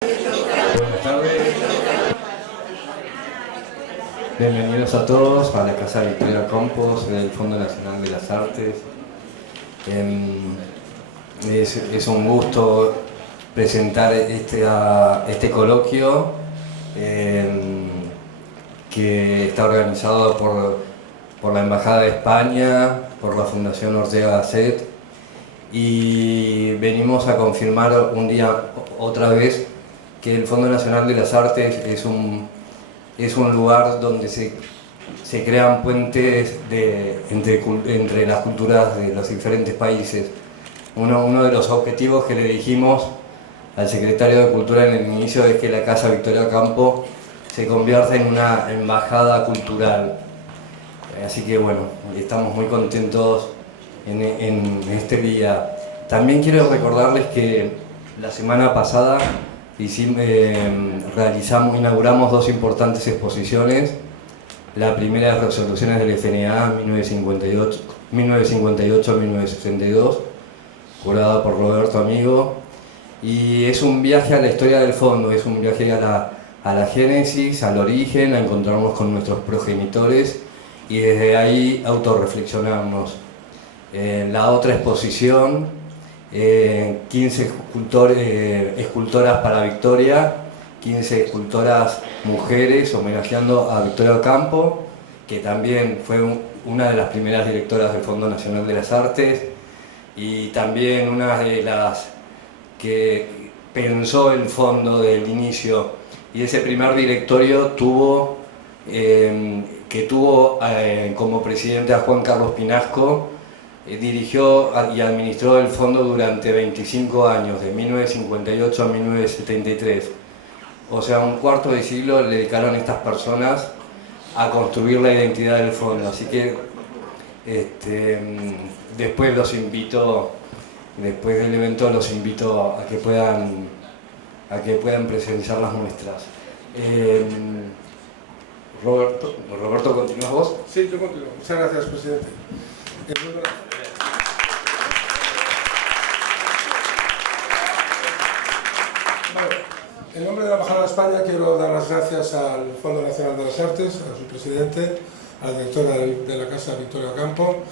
Buenas tardes. Bienvenidos a todos a la Casa Victoria Campos del Fondo Nacional de las Artes. Es un gusto presentar este coloquio que está organizado por la Embajada de España, por la Fundación Ortega Gasset, y venimos a confirmar un día otra vez que el Fondo Nacional de las Artes es un lugar donde se crean puentes entre las culturas de los diferentes países. Uno de los objetivos que le dijimos al secretario de Cultura en el inicio es que la Casa Victoria Campos se convierta en una embajada cultural. Así que bueno, estamos muy contentos en este día. También quiero recordarles que la semana pasada inauguramos dos importantes exposiciones. La primera es Resoluciones del FNA 1958-1962, curada por Roberto Amigo, y es un viaje a la historia del fondo, es un viaje a la génesis, al origen, a encontrarnos con nuestros progenitores y desde ahí autorreflexionarnos. La otra exposición, 15 escultoras para Victoria, 15 escultoras mujeres homenajeando a Victoria Ocampo, que también fue una de las primeras directoras del Fondo Nacional de las Artes y también una de las que pensó el fondo del inicio, y ese primer directorio tuvo como presidente a Juan Carlos Pinasco. Dirigió y administró el fondo durante 25 años, de 1958 a 1973. O sea, un cuarto de siglo le dedicaron estas personas a construir la identidad del fondo. Así que después del evento los invito a que puedan presenciar las muestras. Roberto, ¿continúas vos? Sí, yo continúo. Muchas gracias, presidente. En nombre de la Embajada de España quiero dar las gracias al Fondo Nacional de las Artes, a su presidente, a la directora de la Casa Victoria Ocampo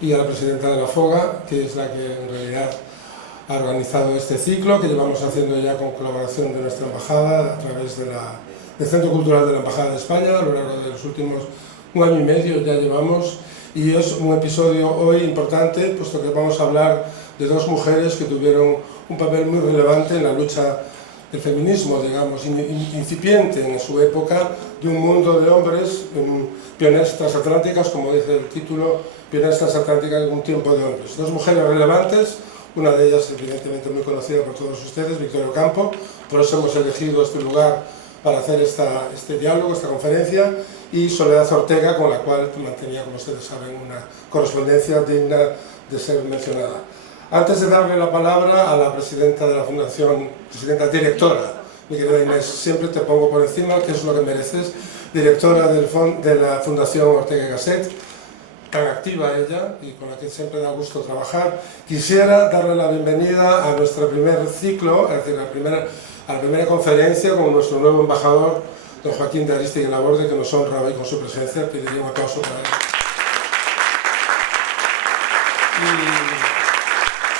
y a la presidenta de la FOGA, que es la que en realidad ha organizado este ciclo que llevamos haciendo ya con colaboración de nuestra embajada a través del Centro Cultural de la Embajada de España a lo largo de los últimos 1 año y medio ya llevamos, y es un episodio hoy importante puesto que vamos a hablar de dos mujeres que tuvieron un papel muy relevante en la lucha del feminismo, digamos, incipiente en su época, de un mundo de hombres, pioneras transatlánticas, como dice el título, pioneras transatlánticas en un tiempo de hombres. Dos mujeres relevantes, una de ellas evidentemente muy conocida por todos ustedes, Victoria Ocampo, por eso hemos elegido este lugar para hacer este diálogo, esta conferencia, y Soledad Ortega, con la cual mantenía, como ustedes saben, una correspondencia digna de ser mencionada. Antes de darle la palabra a la presidenta de la Fundación, presidenta directora, mi querida Inés, siempre te pongo por encima, que es lo que mereces, directora de la Fundación Ortega Gasset, tan activa ella y con la que siempre da gusto trabajar. Quisiera darle la bienvenida a nuestro primer ciclo, es decir, a la primera conferencia con nuestro nuevo embajador, don Joaquín de Arístegui Laborde, que nos honra hoy con su presencia. Pediría un aplauso para él.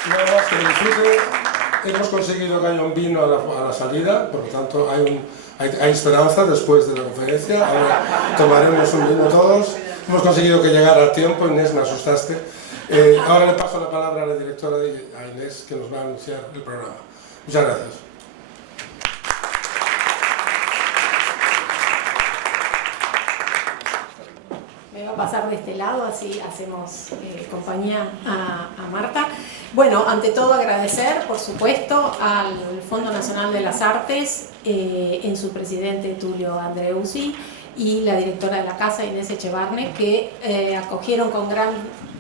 Y nada más que disfrute. Hemos conseguido que haya un vino a la salida, por lo tanto hay esperanza después de la conferencia. Ahora tomaremos un vino todos. Hemos conseguido que llegara a tiempo. Inés, me asustaste. Ahora le paso la palabra a la directora, a Inés, que nos va a anunciar el programa. Muchas gracias. Me va a pasar de este lado, así hacemos compañía a Marta. Bueno, ante todo agradecer, por supuesto, al Fondo Nacional de las Artes, en su presidente Tulio Andreusi, y la directora de la casa, Inés Echevarne, que acogieron con gran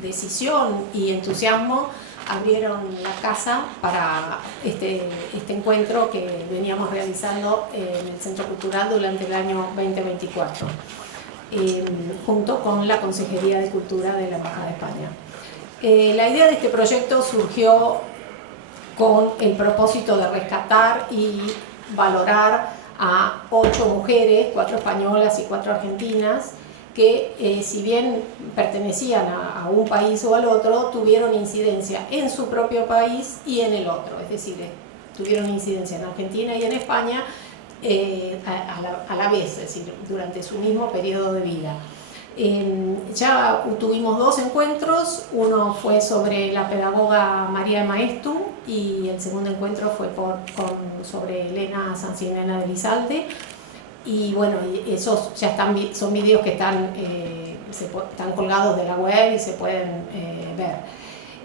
decisión y entusiasmo, abrieron la casa para este encuentro que veníamos realizando en el Centro Cultural durante el año 2024. Junto con la Consejería de Cultura de la Embajada de España. La idea de este proyecto surgió con el propósito de rescatar y valorar a 8 mujeres, 4 españolas y 4 argentinas, que si bien pertenecían a un país o al otro, tuvieron incidencia en su propio país y en el otro, es decir, tuvieron incidencia en Argentina y en España a la vez, es decir, durante su mismo periodo de vida. Ya tuvimos 2 encuentros, uno fue sobre la pedagoga María de Maestu y el segundo encuentro fue sobre Elena Sancinena de Elizalde. Y bueno, esos ya son vídeos que están colgados de la web y se pueden ver.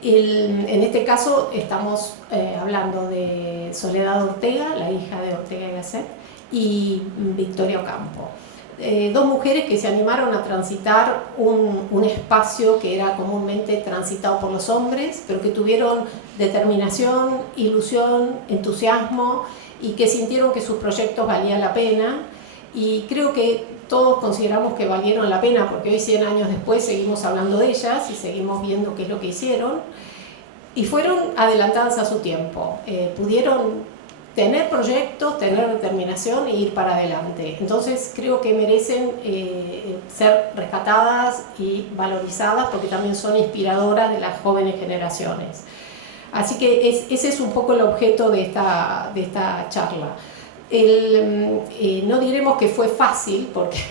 En este caso estamos hablando de Soledad Ortega, la hija de Ortega y Gasset, y Victoria Ocampo. 2 mujeres que se animaron a transitar un espacio que era comúnmente transitado por los hombres, pero que tuvieron determinación, ilusión, entusiasmo y que sintieron que sus proyectos valían la pena. Y creo que todos consideramos que valieron la pena, porque hoy 100 años después seguimos hablando de ellas y seguimos viendo qué es lo que hicieron. Y fueron adelantadas a su tiempo, pudieron tener proyectos, tener determinación e ir para adelante. Entonces creo que merecen ser rescatadas y valorizadas porque también son inspiradoras de las jóvenes generaciones. Así que ese es un poco el objeto de esta charla. No diremos que fue fácil, porque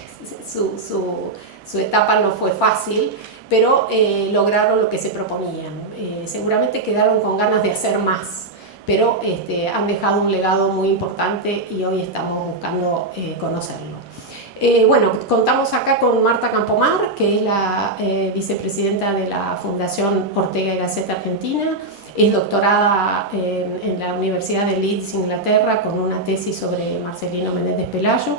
su etapa no fue fácil, pero lograron lo que se proponían. Seguramente quedaron con ganas de hacer más, pero han dejado un legado muy importante y hoy estamos buscando conocerlo. Bueno, contamos acá con Marta Campomar, que es la vicepresidenta de la Fundación Ortega y Gasset Argentina. Es doctorada en la Universidad de Leeds, Inglaterra, con una tesis sobre Marcelino Menéndez Pelayo,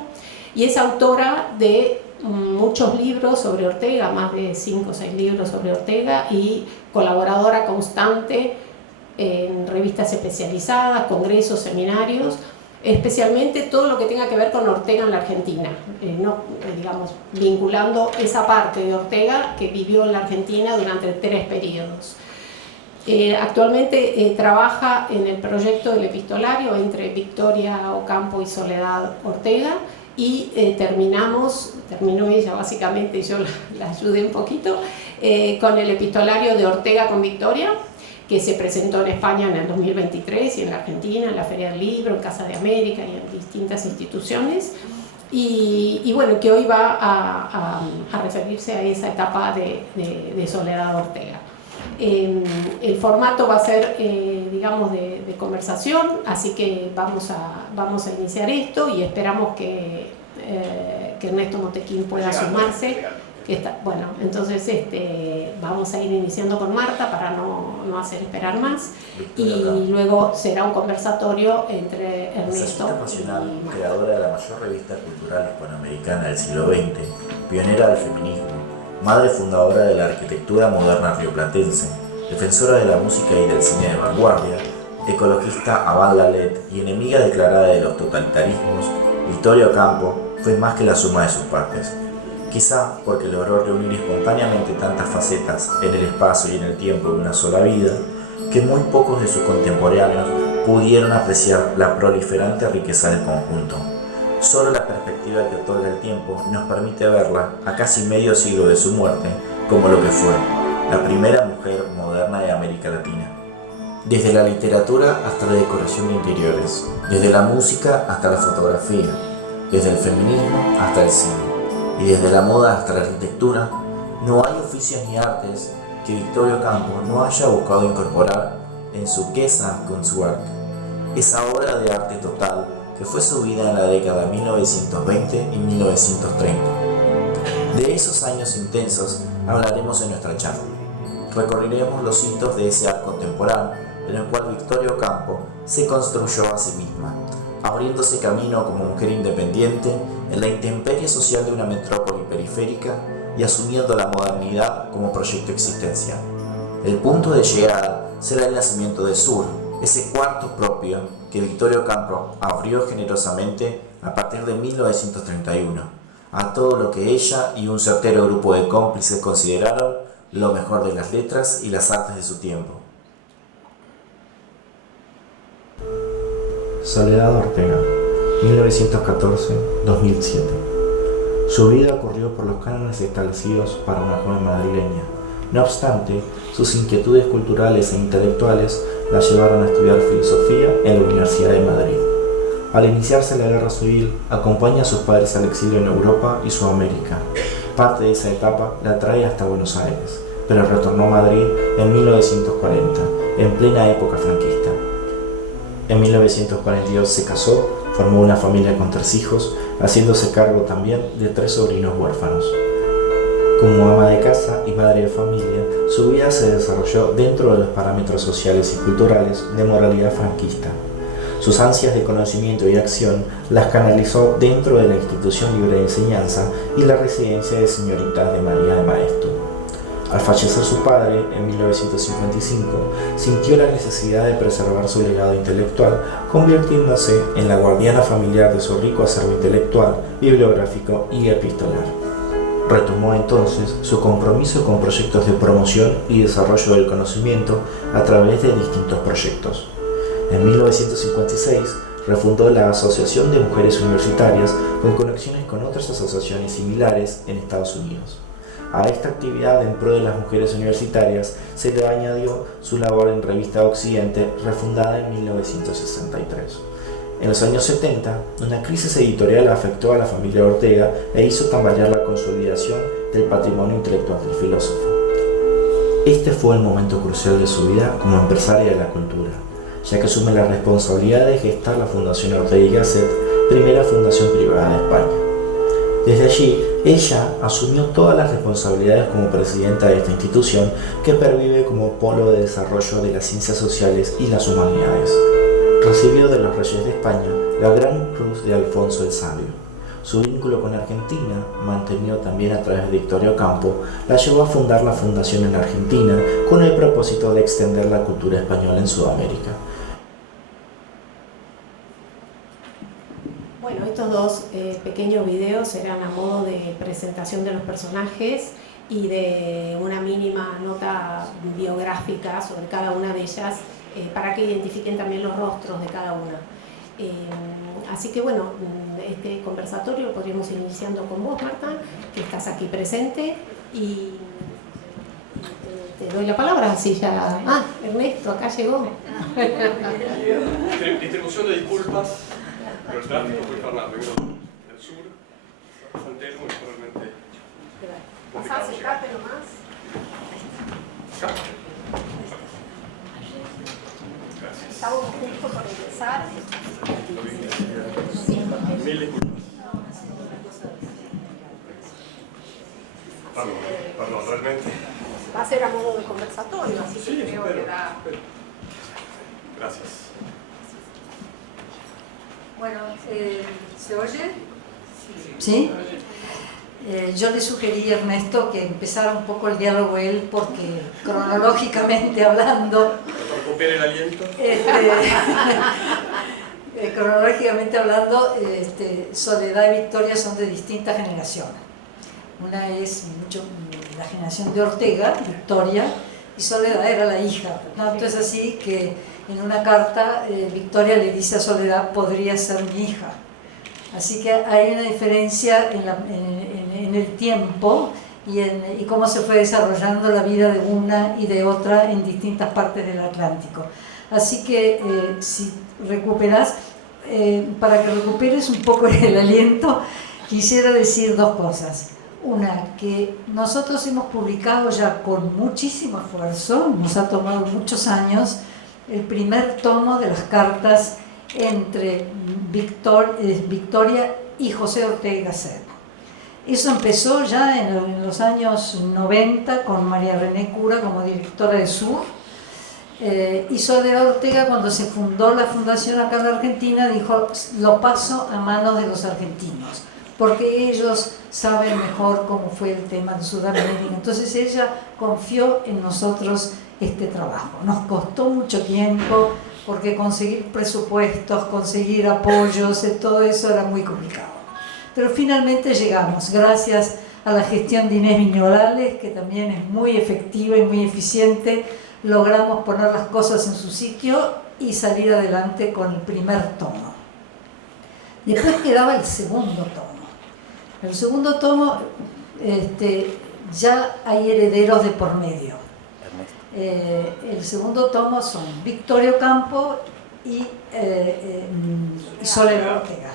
y es autora de muchos libros sobre Ortega, más de 5 o 6 libros sobre Ortega, y colaboradora constante en revistas especializadas, congresos, seminarios, especialmente todo lo que tenga que ver con Ortega en la Argentina, digamos, vinculando esa parte de Ortega que vivió en la Argentina durante 3 periodos. Actualmente trabaja en el proyecto del epistolario entre Victoria Ocampo y Soledad Ortega y terminó ella básicamente, y yo la ayudé un poquito, con el epistolario de Ortega con Victoria, que se presentó en España en el 2023 y en la Argentina, en la Feria del Libro, en Casa de América y en distintas instituciones. Y bueno, que hoy va a referirse a esa etapa de Soledad Ortega. El formato va a ser, digamos, de conversación, así que vamos a iniciar esto y esperamos que Ernesto Motequín pueda sumarse. Bueno, entonces vamos a ir iniciando con Marta para no hacer esperar más, y luego será un conversatorio entre Ernesto y Marta. Creadora de la mayor revista cultural hispanoamericana del siglo XX, pionera del feminismo, madre fundadora de la arquitectura moderna rioplatense, defensora de la música y del cine de vanguardia, ecologista aval la LED y enemiga declarada de los totalitarismos, Victoria Ocampo fue más que la suma de sus partes. Quizá porque logró reunir espontáneamente tantas facetas en el espacio y en el tiempo de una sola vida, que muy pocos de sus contemporáneos pudieron apreciar la proliferante riqueza del conjunto. Solo la perspectiva que otorga el tiempo nos permite verla, a casi medio siglo de su muerte, como lo que fue, la primera mujer moderna de América Latina. Desde la literatura hasta la decoración de interiores, desde la música hasta la fotografía, desde el feminismo hasta el cine, y desde la moda hasta la arquitectura, no hay oficios ni artes que Victoria Ocampo no haya buscado incorporar en su Quesa con su arte. Esa obra de arte total que fue su vida en la década de 1920 y 1930. De esos años intensos hablaremos en nuestra charla. Recorreremos los hitos de ese arte contemporáneo en el cual Victoria Ocampo se construyó a sí misma, abriéndose camino como mujer independiente en la intemperie social de una metrópoli periférica y asumiendo la modernidad como proyecto existencial. El punto de llegada será el nacimiento de Sur, ese cuarto propio que Victoria Ocampo abrió generosamente a partir de 1931, a todo lo que ella y un certero grupo de cómplices consideraron lo mejor de las letras y las artes de su tiempo. Soledad Ortega. 1914-2007. Su vida corrió por los cánones establecidos para una joven madrileña. No obstante, sus inquietudes culturales e intelectuales la llevaron a estudiar filosofía en la Universidad de Madrid. Al iniciarse la Guerra Civil, acompaña a sus padres al exilio en Europa y Sudamérica. Parte de esa etapa la trae hasta Buenos Aires, pero retornó a Madrid en 1940, en plena época franquista. En 1942 se casó, formó una familia con 3 hijos, haciéndose cargo también de 3 sobrinos huérfanos. Como ama de casa y madre de familia, su vida se desarrolló dentro de los parámetros sociales y culturales de moralidad franquista. Sus ansias de conocimiento y acción las canalizó dentro de la Institución Libre de Enseñanza y la Residencia de Señoritas de María de Maeztu. Al fallecer su padre en 1955, sintió la necesidad de preservar su legado intelectual, convirtiéndose en la guardiana familiar de su rico acervo intelectual, bibliográfico y epistolar. Retomó entonces su compromiso con proyectos de promoción y desarrollo del conocimiento a través de distintos proyectos. En 1956 refundó la Asociación de Mujeres Universitarias con conexiones con otras asociaciones similares en Estados Unidos. A esta actividad en pro de las mujeres universitarias se le añadió su labor en Revista Occidente, refundada en 1963. En los años 70, una crisis editorial afectó a la familia Ortega e hizo tambalear la consolidación del patrimonio intelectual del filósofo. Este fue el momento crucial de su vida como empresaria de la cultura, ya que asume la responsabilidad de gestar la Fundación Ortega y Gasset, primera fundación privada de España. Desde allí, ella asumió todas las responsabilidades como presidenta de esta institución que pervive como polo de desarrollo de las ciencias sociales y las humanidades. Recibió de los Reyes de España la Gran Cruz de Alfonso el Sabio. Su vínculo con Argentina, mantenido también a través de Victoria Ocampo, la llevó a fundar la fundación en Argentina con el propósito de extender la cultura española en Sudamérica. Bueno, estos 2 pequeños videos eran a modo de presentación de los personajes y de una mínima nota biográfica sobre cada una de ellas para que identifiquen también los rostros de cada una. Así que bueno, este conversatorio lo podríamos ir iniciando con vos, Marta, que estás aquí presente, y te doy la palabra, así ya... Ah, Ernesto, acá llegó. Distribución de disculpas, pero el tráfico fue infernal, vengo del sur, San Telmo, y realmente... Pasá, acercate nomás. Gracias. Estamos justo por empezar. Mil disculpas. Perdón, realmente. Va a ser a modo de conversatorio, así que creo que da... Gracias. Bueno, ¿se oye? ¿Sí? Yo le sugerí a Ernesto que empezara un poco el diálogo él, porque cronológicamente hablando... ¿Recupere el aliento? Cronológicamente hablando, Soledad y Victoria son de distintas generaciones. Una es la generación de Ortega, Victoria, y Soledad era la hija. Tanto es así que en una carta Victoria le dice a Soledad: podría ser mi hija. Así que hay una diferencia en el tiempo y cómo se fue desarrollando la vida de una y de otra en distintas partes del Atlántico. Así que si recuperas, para que recuperes un poco el aliento, quisiera decir 2 cosas. Una, que nosotros hemos publicado ya con muchísimo esfuerzo, nos ha tomado muchos años, el primer tomo de las cartas entre Victoria y José Ortega y Gasset. Eso empezó ya en los años 90 con María René Cura como directora de Sur, y Soledad Ortega, cuando se fundó la fundación acá en la Argentina, dijo: lo paso a manos de los argentinos, porque ellos saben mejor cómo fue el tema de Sudamérica. Entonces ella confió en nosotros este trabajo. Nos costó mucho tiempo, porque conseguir presupuestos, conseguir apoyos, todo eso era muy complicado. Pero finalmente llegamos, gracias a la gestión de Inés Viñolales, que también es muy efectiva y muy eficiente. Logramos poner las cosas en su sitio y salir adelante con el primer tomo. Después quedaba el segundo tomo. El segundo tomo, ya hay herederos de por medio. El segundo tomo son Victoria Ocampo y Soledad Ortega.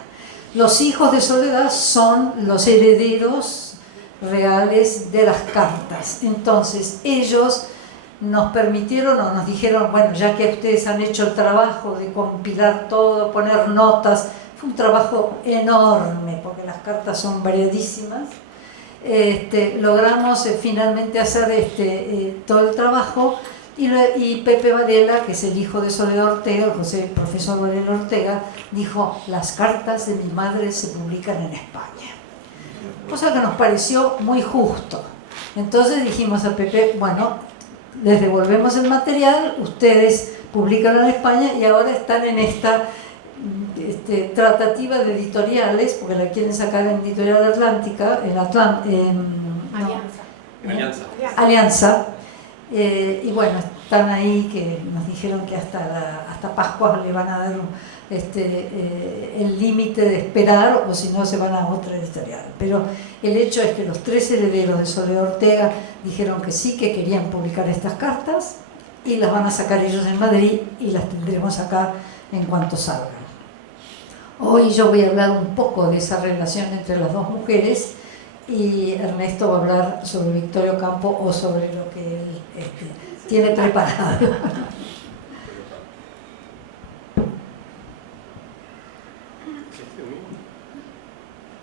Los hijos de Soledad son los herederos reales de las cartas. Entonces ellos nos permitieron o nos dijeron, bueno, ya que ustedes han hecho el trabajo de compilar todo, poner notas, fue un trabajo enorme porque las cartas son variadísimas, logramos finalmente hacer todo el trabajo y Pepe Varela, que es el hijo de Soledad Ortega, el profesor Varela Ortega, dijo, las cartas de mi madre se publican en España. Cosa que nos pareció muy justo. Entonces dijimos a Pepe, bueno, les devolvemos el material, ustedes publican en España y ahora están en esta tratativa de editoriales, porque la quieren sacar en Editorial Atlántica, Alianza. Y bueno, están ahí que nos dijeron que hasta Pascua le van a dar el límite de esperar, o si no se van a otra editorial. Pero el hecho es que los 3 herederos de Soledad Ortega dijeron que sí, que querían publicar estas cartas y las van a sacar ellos en Madrid y las tendremos acá en cuanto salgan. Hoy yo voy a hablar un poco de esa relación entre las dos mujeres y Ernesto va a hablar sobre Victoria Ocampo o sobre lo que él tiene preparado.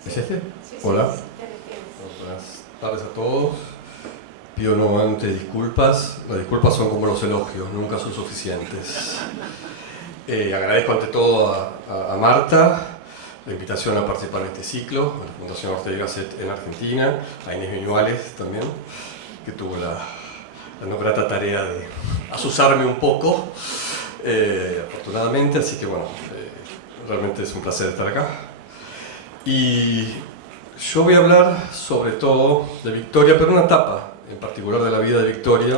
¿Es este? Hola. Buenas tardes a todos. Pido nuevamente disculpas. Las disculpas son como los elogios, nunca son suficientes. Agradezco ante todo a Marta la invitación a participar en este ciclo, a la Fundación Ortega y Gasset en Argentina, a Inés Viñuales también, que tuvo la no grata tarea de asusarme un poco, afortunadamente, así que bueno, realmente es un placer estar acá. Y yo voy a hablar sobre todo de Victoria, pero una etapa en particular de la vida de Victoria,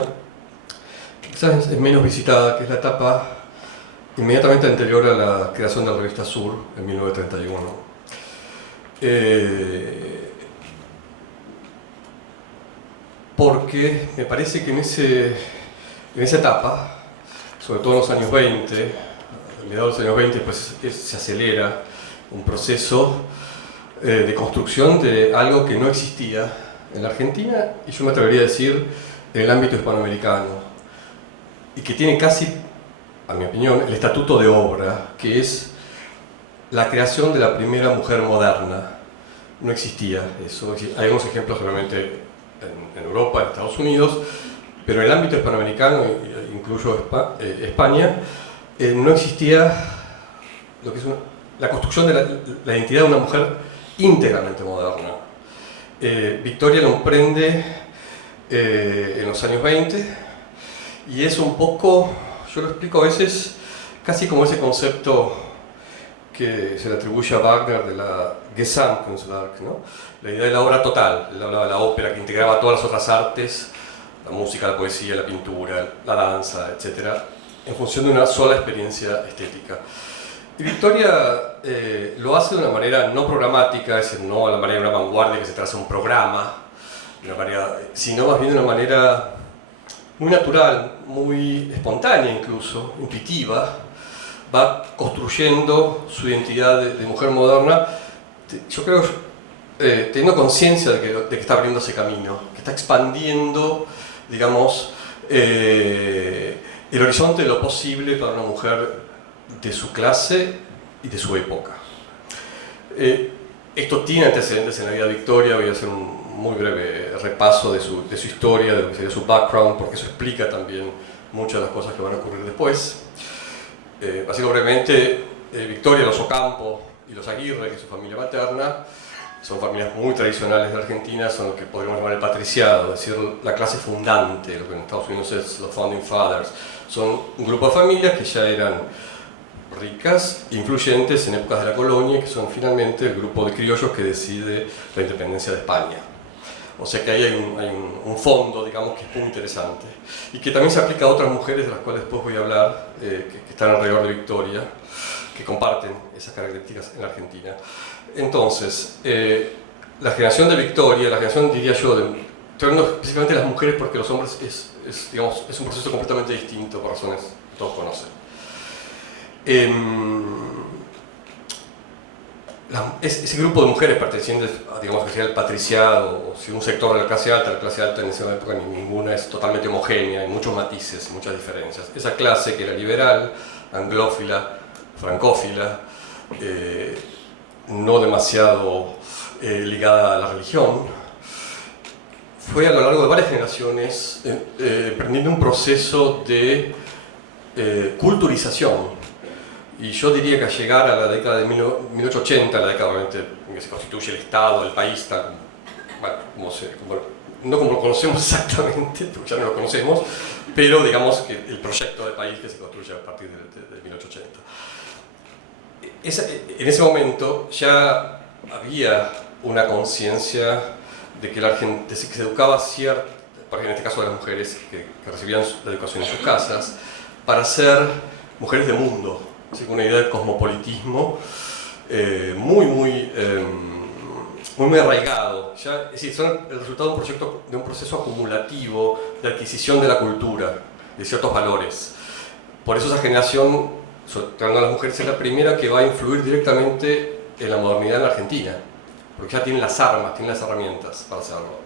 que quizás es menos visitada, que es la etapa inmediatamente anterior a la creación de la revista Sur, en 1931. Porque me parece que en esa etapa, sobre todo en los años 20, a mediados de los años 20, después se acelera un proceso de construcción de algo que no existía en la Argentina, y yo me atrevería a decir en el ámbito hispanoamericano, y que tiene casi, a mi opinión, el estatuto de obra, que es la creación de la primera mujer moderna. No existía eso. Hay algunos ejemplos realmente en Europa, en Estados Unidos, pero en el ámbito hispanoamericano, incluyo España, no existía lo que es la construcción de la identidad de una mujer íntegramente moderna. Victoria lo emprende en los años 20 y es un poco, yo lo explico a veces, casi como ese concepto que se le atribuye a Wagner de la Gesamtkunstwerk, ¿no? La idea de la obra total. Él hablaba de la ópera que integraba todas las otras artes, la música, la poesía, la pintura, la danza, etc., en función de una sola experiencia estética. Y Victoria lo hace de una manera no programática, es decir, no a la manera de una vanguardia que se traza un programa, sino más bien de una manera muy natural, muy espontánea incluso, intuitiva. Va construyendo su identidad de mujer moderna, yo creo, teniendo conciencia de que está abriendo ese camino, que está expandiendo, digamos, el horizonte de lo posible para una mujer de su clase y de su época. Esto tiene antecedentes en la vida de Victoria. Voy a hacer un muy breve repaso de su historia, de lo que sería su background, porque eso explica también muchas de las cosas que van a ocurrir después. Así que brevemente, Victoria, los Ocampo y los Aguirre, que es su familia materna, son familias muy tradicionales de Argentina, son lo que podríamos llamar el patriciado, es decir, la clase fundante, lo que en Estados Unidos es los Founding Fathers. Son un grupo de familias que ya eran ricas, influyentes en épocas de la colonia, que son finalmente el grupo de criollos que decide la independencia de España. O sea que ahí hay un fondo, digamos, que es muy interesante y que también se aplica a otras mujeres de las cuales después voy a hablar, que están alrededor de Victoria, que comparten esas características en la Argentina. Entonces, la generación de Victoria, la generación, diría yo, estoy hablando específicamente de las mujeres porque los hombres digamos, es un proceso completamente distinto por razones que todos conocen. Ese grupo de mujeres pertenecientes a, digamos, que sea el patriciado, o si un sector de la clase alta en esa época ninguna es totalmente homogénea, hay muchos matices, muchas diferencias. Esa clase que era liberal, anglófila, francófila, no demasiado ligada a la religión, fue a lo largo de varias generaciones emprendiendo un proceso de culturización. Y yo diría que al llegar a la década de 1880, la década obviamente en que se constituye el Estado, el país, tal, bueno, no como lo conocemos exactamente, porque ya no lo conocemos, pero digamos que el proyecto de país que se construye a partir de 1880. En ese momento ya había una conciencia de que se educaba por ejemplo en este caso de las mujeres que recibían la educación en sus casas, para ser mujeres de mundo, ¿sí? Con una idea de cosmopolitismo muy arraigado. Ya, es decir, son el resultado de un proceso acumulativo de adquisición de la cultura, de ciertos valores. Por eso esa generación, tratando a las mujeres, es la primera que va a influir directamente en la modernidad en la Argentina, porque ya tienen las armas, tienen las herramientas para hacerlo.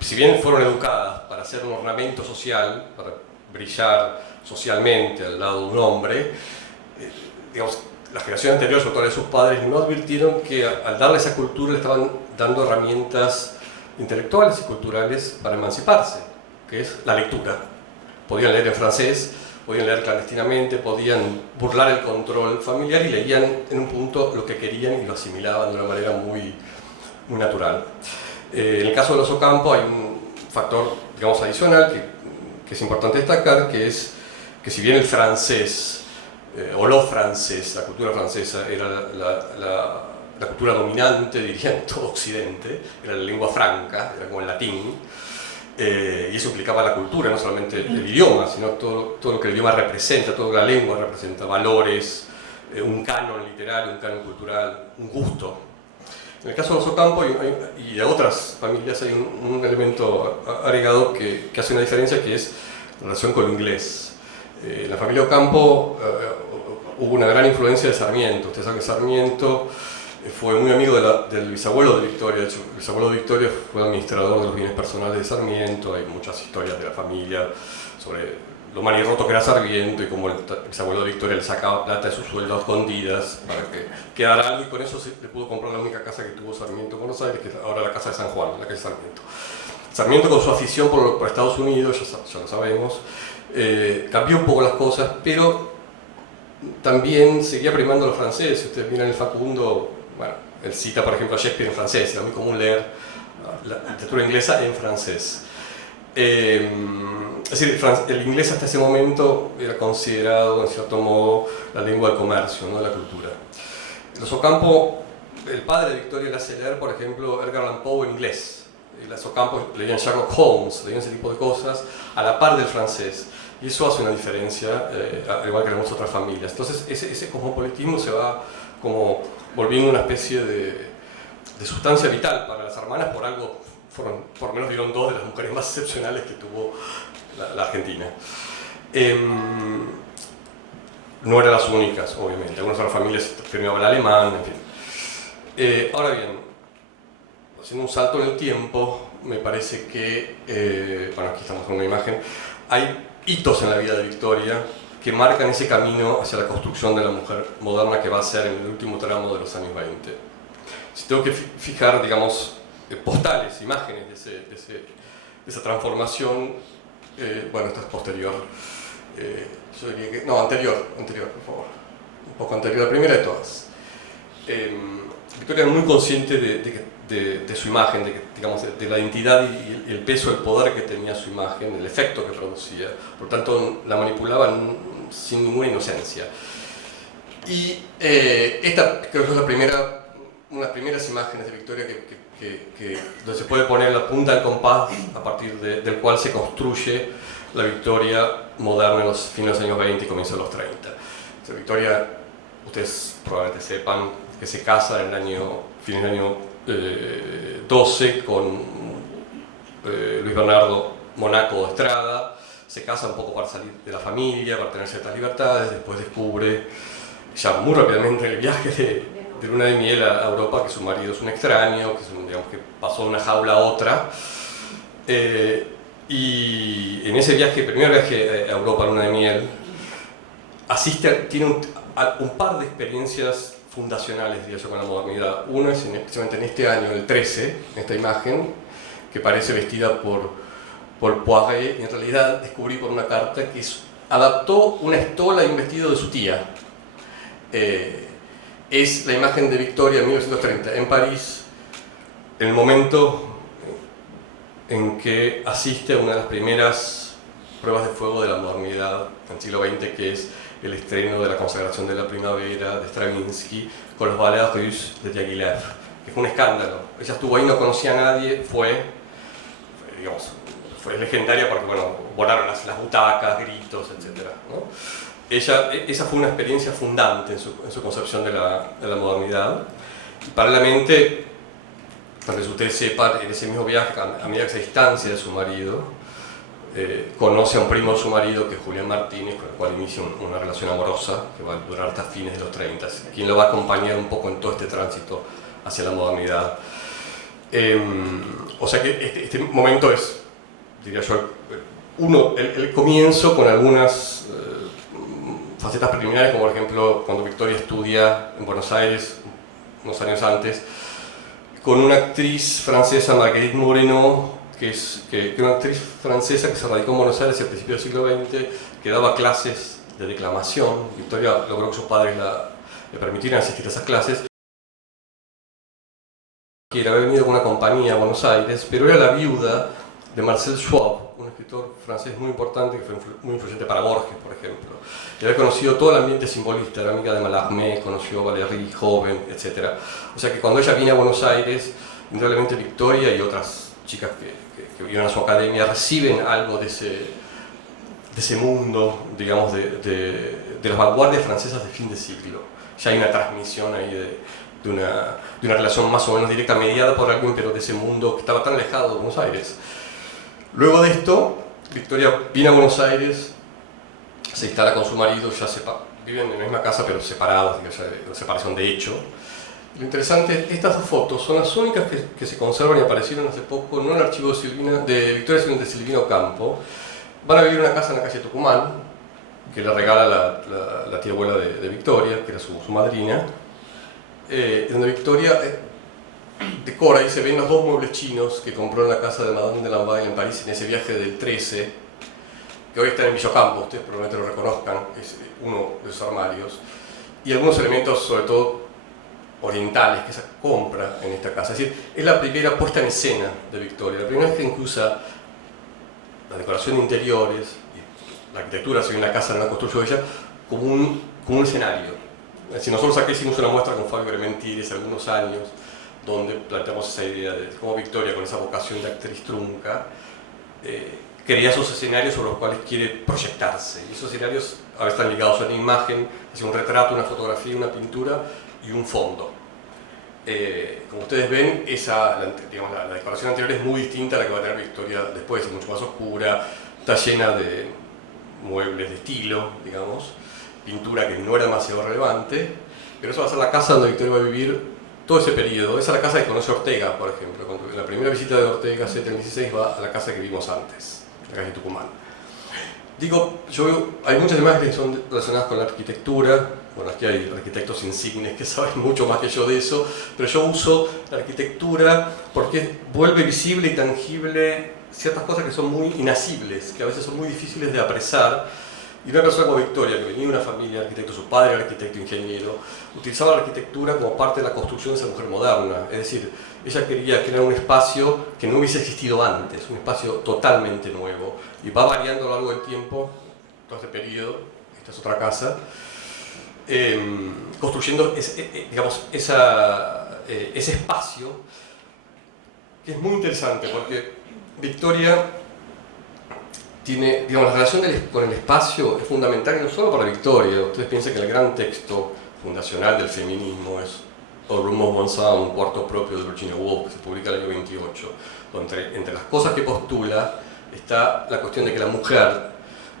Si bien fueron educadas para ser un ornamento social, para brillar socialmente al lado de un hombre, digamos, la generación anterior, sobre todo de sus padres, no advirtieron que al darle esa cultura le estaban dando herramientas intelectuales y culturales para emanciparse, que es la lectura. Podían leer en francés, podían leer clandestinamente, podían burlar el control familiar y leían en un punto lo que querían y lo asimilaban de una manera muy natural. En el caso de los Ocampo hay un factor, digamos, adicional que es importante destacar, que es que si bien el francés, o lo francés, la cultura francesa, era la cultura dominante, diría, en todo Occidente, era la lengua franca, era como el latín, y eso implicaba la cultura, no solamente el idioma, sino todo lo que el idioma representa, toda la lengua representa, valores, un canon literario, un canon cultural, un gusto. En el caso de los Ocampo y de otras familias hay un elemento agregado que hace una diferencia, que es la relación con lo inglés. En la familia Ocampo hubo una gran influencia de Sarmiento. Ustedes saben que Sarmiento fue muy amigo del bisabuelo de Victoria. De hecho, el bisabuelo de Victoria fue administrador de los bienes personales de Sarmiento. Hay muchas historias de la familia sobre lo manirroto que era Sarmiento y cómo el bisabuelo de Victoria le sacaba plata de sus sueldos escondidas para que quedara algo, y con eso le pudo comprar la única casa que tuvo Sarmiento en Buenos Aires, que es ahora la casa de San Juan, la calle Sarmiento. Sarmiento, con su afición por Estados Unidos, ya lo sabemos, cambió un poco las cosas, pero también seguía primando a los franceses. Ustedes miran el Facundo, bueno, él cita por ejemplo a Shakespeare en francés, era muy común leer la literatura inglesa en francés. Es decir, el inglés hasta ese momento era considerado, en cierto modo, la lengua del comercio, no de la cultura. Los Ocampo, el padre de Victoria le hace leer, por ejemplo, Edgar Allan Poe en inglés. Los Ocampo leían Sherlock Holmes, leían ese tipo de cosas, a la par del francés. Y eso hace una diferencia, al igual que en muchas otras familias. Entonces, ese cosmopolitismo se va como volviendo una especie de sustancia vital para las hermanas. Por algo, por lo menos dieron dos de las mujeres más excepcionales que tuvo la Argentina. No eran las únicas, obviamente. Algunas otras familias primero hablaban alemán, en fin. Ahora bien, haciendo un salto en el tiempo, me parece que, bueno, aquí estamos con una imagen, hay hitos en la vida de Victoria que marcan ese camino hacia la construcción de la mujer moderna que va a ser en el último tramo de los años 20. Si tengo que fijar, digamos, postales, imágenes de esa transformación, bueno, esta es posterior, yo diría que, no, anterior, por favor, un poco anterior, la primera de todas. Victoria era muy consciente de su imagen, digamos, de la identidad y el peso, el poder que tenía su imagen, el efecto que producía. Por tanto, la manipulaba sin ninguna inocencia. Y esta creo que es una de las primeras imágenes de Victoria donde se puede poner la punta del compás a partir del cual se construye la Victoria moderna en los fines de los años 20 y comienzos de los 30. Victoria ustedes probablemente sepan que se casa en el fin del año 12 con Luis Bernardo Monaco de Estrada. Se casa un poco para salir de la familia, para tener ciertas libertades. Después descubre ya muy rápidamente en el viaje de luna de miel a Europa que su marido es un extraño, digamos, que pasó de una jaula a otra. Y en ese viaje, primer viaje a Europa, luna de miel, tiene un par de experiencias fundacionales, diría yo, con la modernidad. Una es precisamente en este año, el 13, en esta imagen, que parece vestida por Poiret, y en realidad descubrí por una carta que adaptó una estola y un vestido de su tía. Es la imagen de Victoria en 1930, en París, en el momento en que asiste a una de las primeras pruebas de fuego de la modernidad en el siglo XX, que es el estreno de La consagración de la primavera de Stravinsky con los ballets russes de Diaghilev, que fue un escándalo. Ella estuvo ahí, no conocía a nadie, fue legendaria porque, bueno, volaron las butacas, gritos, etc., ¿no? Esa fue una experiencia fundante en su concepción de la modernidad. Y paralelamente, para que ustedes sepan, en ese mismo viaje, a medida que se distancia de su marido, conoce a un primo de su marido, que es Julián Martínez, con el cual inicia una relación amorosa que va a durar hasta fines de los 30, quien lo va a acompañar un poco en todo este tránsito hacia la modernidad. O sea que este momento es, diría yo, el comienzo con algunas facetas preliminares, como por ejemplo cuando Victoria estudia en Buenos Aires unos años antes con una actriz francesa, Marguerite Moreno, que es una actriz francesa que se radicó en Buenos Aires al principio del siglo XX, que daba clases de declamación. Victoria logró que sus padres le permitieran asistir a esas clases. Que había venido con una compañía a Buenos Aires, pero era la viuda de Marcel Schwab, un escritor francés muy importante que fue muy influyente para Borges, por ejemplo. Y había conocido todo el ambiente simbolista, era amiga de Mallarmé, conoció a Valéry joven, etc. O sea que cuando ella viene a Buenos Aires, indudablemente Victoria y otras chicas que vienen a su academia reciben algo de ese mundo, digamos, de las vanguardias francesas de fin de siglo. Ya hay una transmisión ahí de una relación más o menos directa, mediada por alguien, pero de ese mundo que estaba tan alejado de Buenos Aires. Luego de esto, Victoria viene a Buenos Aires, se instala con su marido, viven en la misma casa pero separados, una separación de hecho. Lo interesante es que estas dos fotos son las únicas que se conservan y aparecieron hace poco, no en el archivo de Victoria, sino de Silvino Campo. Van a vivir en una casa en la calle Tucumán, que le regala la tía abuela de Victoria, que era su madrina, donde Victoria decora y se ven los dos muebles chinos que compró en la casa de Madame de Lamballe en París en ese viaje del 13, que hoy está en Villocampo, ustedes probablemente lo reconozcan, es uno de sus armarios, y algunos elementos, sobre todo orientales, que se compra en esta casa. Es decir, es la primera puesta en escena de Victoria, la primera vez que usa la decoración de interiores, y la arquitectura, si bien la casa no la construyó ella, como un escenario. Es decir, nosotros aquí hicimos una muestra con Fabio Grementieri hace algunos años, donde planteamos esa idea de cómo Victoria, con esa vocación de actriz trunca, crea esos escenarios sobre los cuales quiere proyectarse. Y esos escenarios a veces están ligados a una imagen, es un retrato, una fotografía, una pintura y un fondo. Como ustedes ven, la decoración anterior es muy distinta a la que va a tener Victoria después, es mucho más oscura, está llena de muebles de estilo, digamos, pintura que no era demasiado relevante, pero eso va a ser la casa donde Victoria va a vivir todo ese periodo. Esa es la casa que conoce Ortega, por ejemplo. Cuando en la primera visita de Ortega, en el 16, va a la casa que vimos antes, la calle Tucumán. Hay muchas imágenes que son relacionadas con la arquitectura. Bueno, aquí hay arquitectos insignes que saben mucho más que yo de eso, pero yo uso la arquitectura porque vuelve visible y tangible ciertas cosas que son muy inasibles, que a veces son muy difíciles de apresar. Y una persona como Victoria, que venía de una familia de arquitectos, su padre era arquitecto ingeniero, utilizaba la arquitectura como parte de la construcción de esa mujer moderna. Es decir, ella quería crear un espacio que no hubiese existido antes, un espacio totalmente nuevo. Y va variando a lo largo del tiempo, todo este periodo, esta es otra casa, construyendo ese espacio, que es muy interesante, porque Victoria la relación con el espacio es fundamental, y no solo para Victoria. Ustedes piensan que el gran texto fundacional del feminismo es A Room of One's Own, un cuarto propio de Virginia Woolf, que se publica en el año 28, donde entre las cosas que postula está la cuestión de que la mujer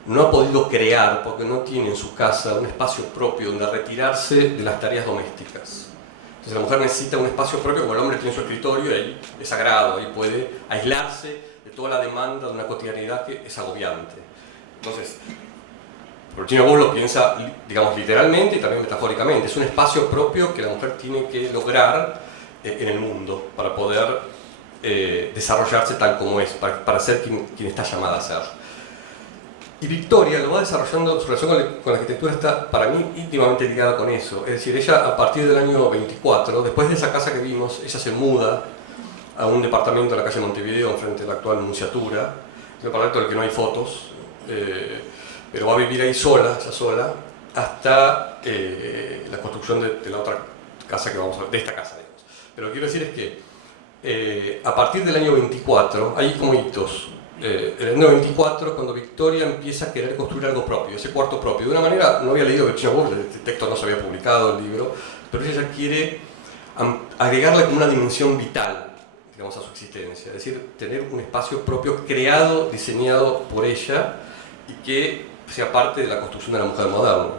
no ha podido crear, porque no tiene en su casa un espacio propio donde retirarse de las tareas domésticas. Entonces la mujer necesita un espacio propio, como el hombre tiene su escritorio, y ahí es sagrado, ahí puede aislarse de toda la demanda de una cotidianidad que es agobiante. Entonces, Virginia Woolf lo piensa, digamos, literalmente y también metafóricamente. Es un espacio propio que la mujer tiene que lograr en el mundo para poder desarrollarse tal como es, para ser quien está llamada a ser. Y Victoria lo va desarrollando, su relación con la arquitectura está para mí íntimamente ligada con eso. Es decir, ella a partir del año 24, después de esa casa que vimos, ella se muda a un departamento en la calle Montevideo, enfrente de la actual Nunciatura, un departamento del que no hay fotos, pero va a vivir ahí sola, hasta la construcción de la otra casa que vamos a ver, de esta casa, digamos. Pero lo que quiero decir es que a partir del año 24 hay como hitos. En el año 24, cuando Victoria empieza a querer construir algo propio, ese cuarto propio. De una manera, no había leído Virginia Woolf, el texto no se había publicado, el libro, pero ella quiere agregarle como una dimensión vital, digamos, a su existencia. Es decir, tener un espacio propio creado, diseñado por ella y que sea parte de la construcción de la mujer moderna.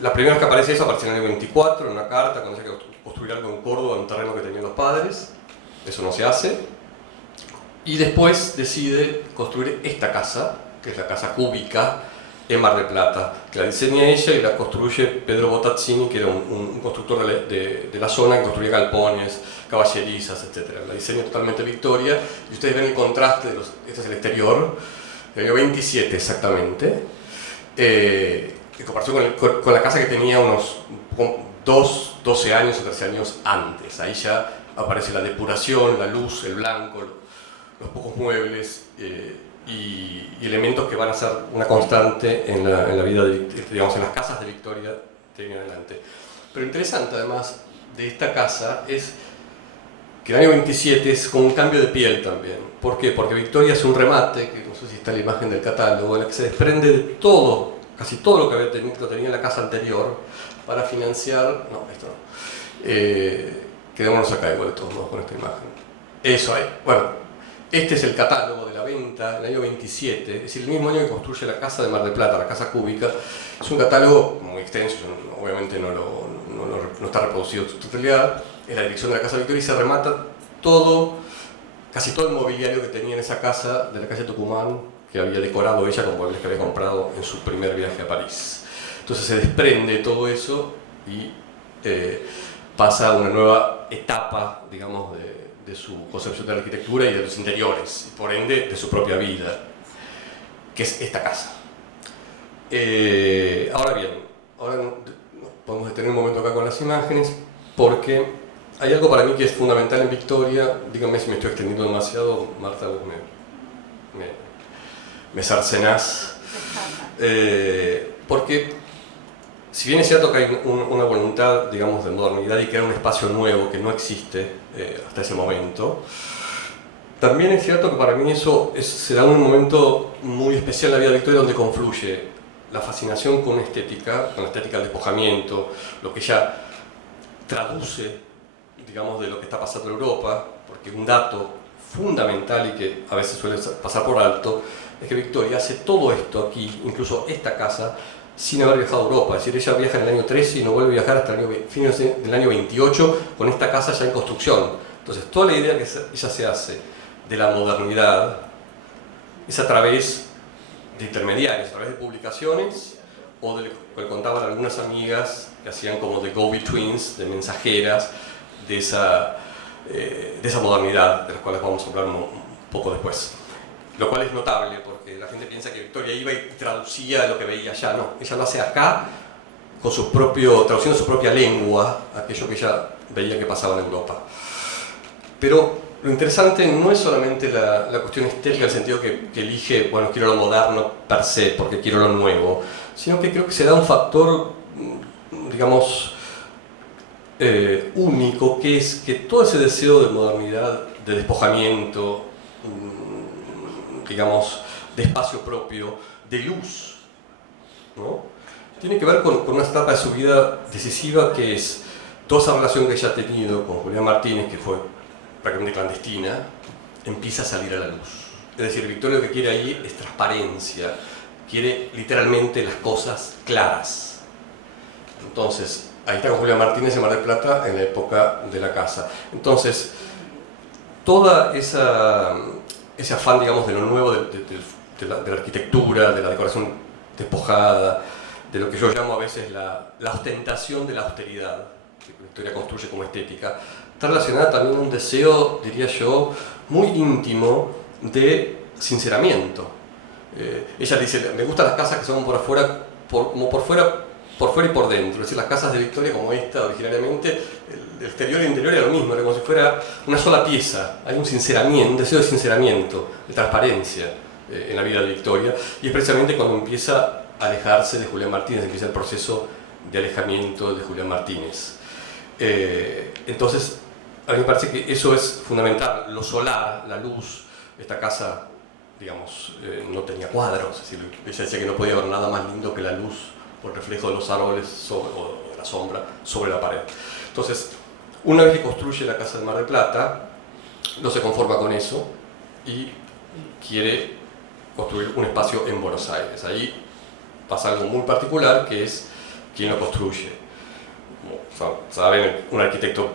La primera vez que aparece eso aparece en el año 24, en una carta, cuando ella quiere construir algo en Córdoba, en un terreno que tenían los padres. Eso no se hace. Y después decide construir esta casa, que es la casa cúbica en Mar del Plata, que la diseña ella y la construye Pedro Bottazzini, que era un constructor de la zona que construía galpones, caballerizas, etc. La diseña totalmente Victoria, y ustedes ven el contraste, este es el exterior, del año 27 exactamente, en comparación con la casa que tenía unos 12 años o 13 años antes. Ahí ya aparece la depuración, la luz, el blanco, los pocos muebles y elementos que van a ser una constante en la vida, digamos, en las casas de Victoria de ahí en adelante. Pero interesante además de esta casa es que el año 27 es como un cambio de piel también. ¿Por qué? Porque Victoria hace un remate, que no sé si está la imagen del catálogo, en el que se desprende de todo, casi todo lo que tenía en la casa anterior para financiar... No, esto no. Quedémonos acá igual de todos modos con esta imagen. Eso hay. Bueno. Este es el catálogo de la venta del año 27, es decir, el mismo año que construye la casa de Mar del Plata, la casa cúbica. Es un catálogo muy extenso, obviamente no está reproducido en su totalidad. Es la dirección de la casa Victoria y se remata todo, casi todo el mobiliario que tenía en esa casa de la calle Tucumán, que había decorado ella con muebles que había comprado en su primer viaje a París. Entonces se desprende todo eso y pasa a una nueva etapa, digamos, de su concepción de la arquitectura y de los interiores, y por ende de su propia vida, que es esta casa. Ahora bien, ahora nos podemos detener un momento acá con las imágenes, porque hay algo para mí que es fundamental en Victoria. Díganme si me estoy extendiendo demasiado, Marta, vos me cercenás, porque si bien es cierto que hay una voluntad, digamos, de modernidad y crear un espacio nuevo que no existe hasta ese momento, también es cierto que para mí eso será un momento muy especial en la vida de Victoria, donde confluye la fascinación con la estética del despojamiento, lo que ella traduce, digamos, de lo que está pasando en Europa, porque un dato fundamental y que a veces suele pasar por alto es que Victoria hace todo esto aquí, incluso esta casa, sin haber viajado a Europa. Es decir, ella viaja en el año 13 y no vuelve a viajar hasta fines del año 28 con esta casa ya en construcción. Entonces, toda la idea que ella se hace de la modernidad es a través de intermediarios, a través de publicaciones o de lo que contaban algunas amigas que hacían como de go-betweens, de mensajeras de esa modernidad, de las cuales vamos a hablar un poco después. Lo cual es notable, porque la gente piensa que Victoria iba y traducía lo que veía allá. No, ella lo hace acá, con traduciendo su propia lengua, aquello que ella veía que pasaba en Europa. Pero lo interesante no es solamente la cuestión estética, en el sentido que elige, bueno, quiero lo moderno per se, porque quiero lo nuevo, sino que creo que se da un factor, digamos, único, que es que todo ese deseo de modernidad, de despojamiento, digamos, de espacio propio, de luz, ¿no? tiene que ver con una etapa de su vida decisiva, que es toda esa relación que ella ha tenido con Julián Martínez, que fue prácticamente clandestina, empieza a salir a la luz. Es decir, Victoria lo que quiere ahí es transparencia, quiere literalmente las cosas claras. Entonces, ahí está con Julián Martínez en Mar del Plata en la época de la casa. Entonces, toda ese afán, digamos, de lo nuevo, de la arquitectura, de la decoración despojada, de lo que yo llamo a veces la ostentación de la austeridad, que Victoria construye como estética, está relacionada también a un deseo, diría yo, muy íntimo de sinceramiento. Ella dice, me gustan las casas que son por afuera, por fuera y por dentro. Es decir, las casas de Victoria, como esta originariamente, el exterior y el interior era lo mismo, era como si fuera una sola pieza. Hay un sinceramiento, un deseo de sinceramiento, de transparencia en la vida de Victoria, y es precisamente cuando empieza a alejarse de Julián Martínez, empieza el proceso de alejamiento de Julián Martínez. Entonces, a mí me parece que eso es fundamental, lo solar, la luz. Esta casa, digamos, no tenía cuadros, es decir, ella decía que no podía haber nada más lindo que la luz por reflejo de los árboles o de la sombra sobre la pared. Entonces, una vez que construye la casa de Mar del Plata, no se conforma con eso y quiere construir un espacio en Buenos Aires. Ahí pasa algo muy particular, que es quién lo construye. Como saben, un arquitecto,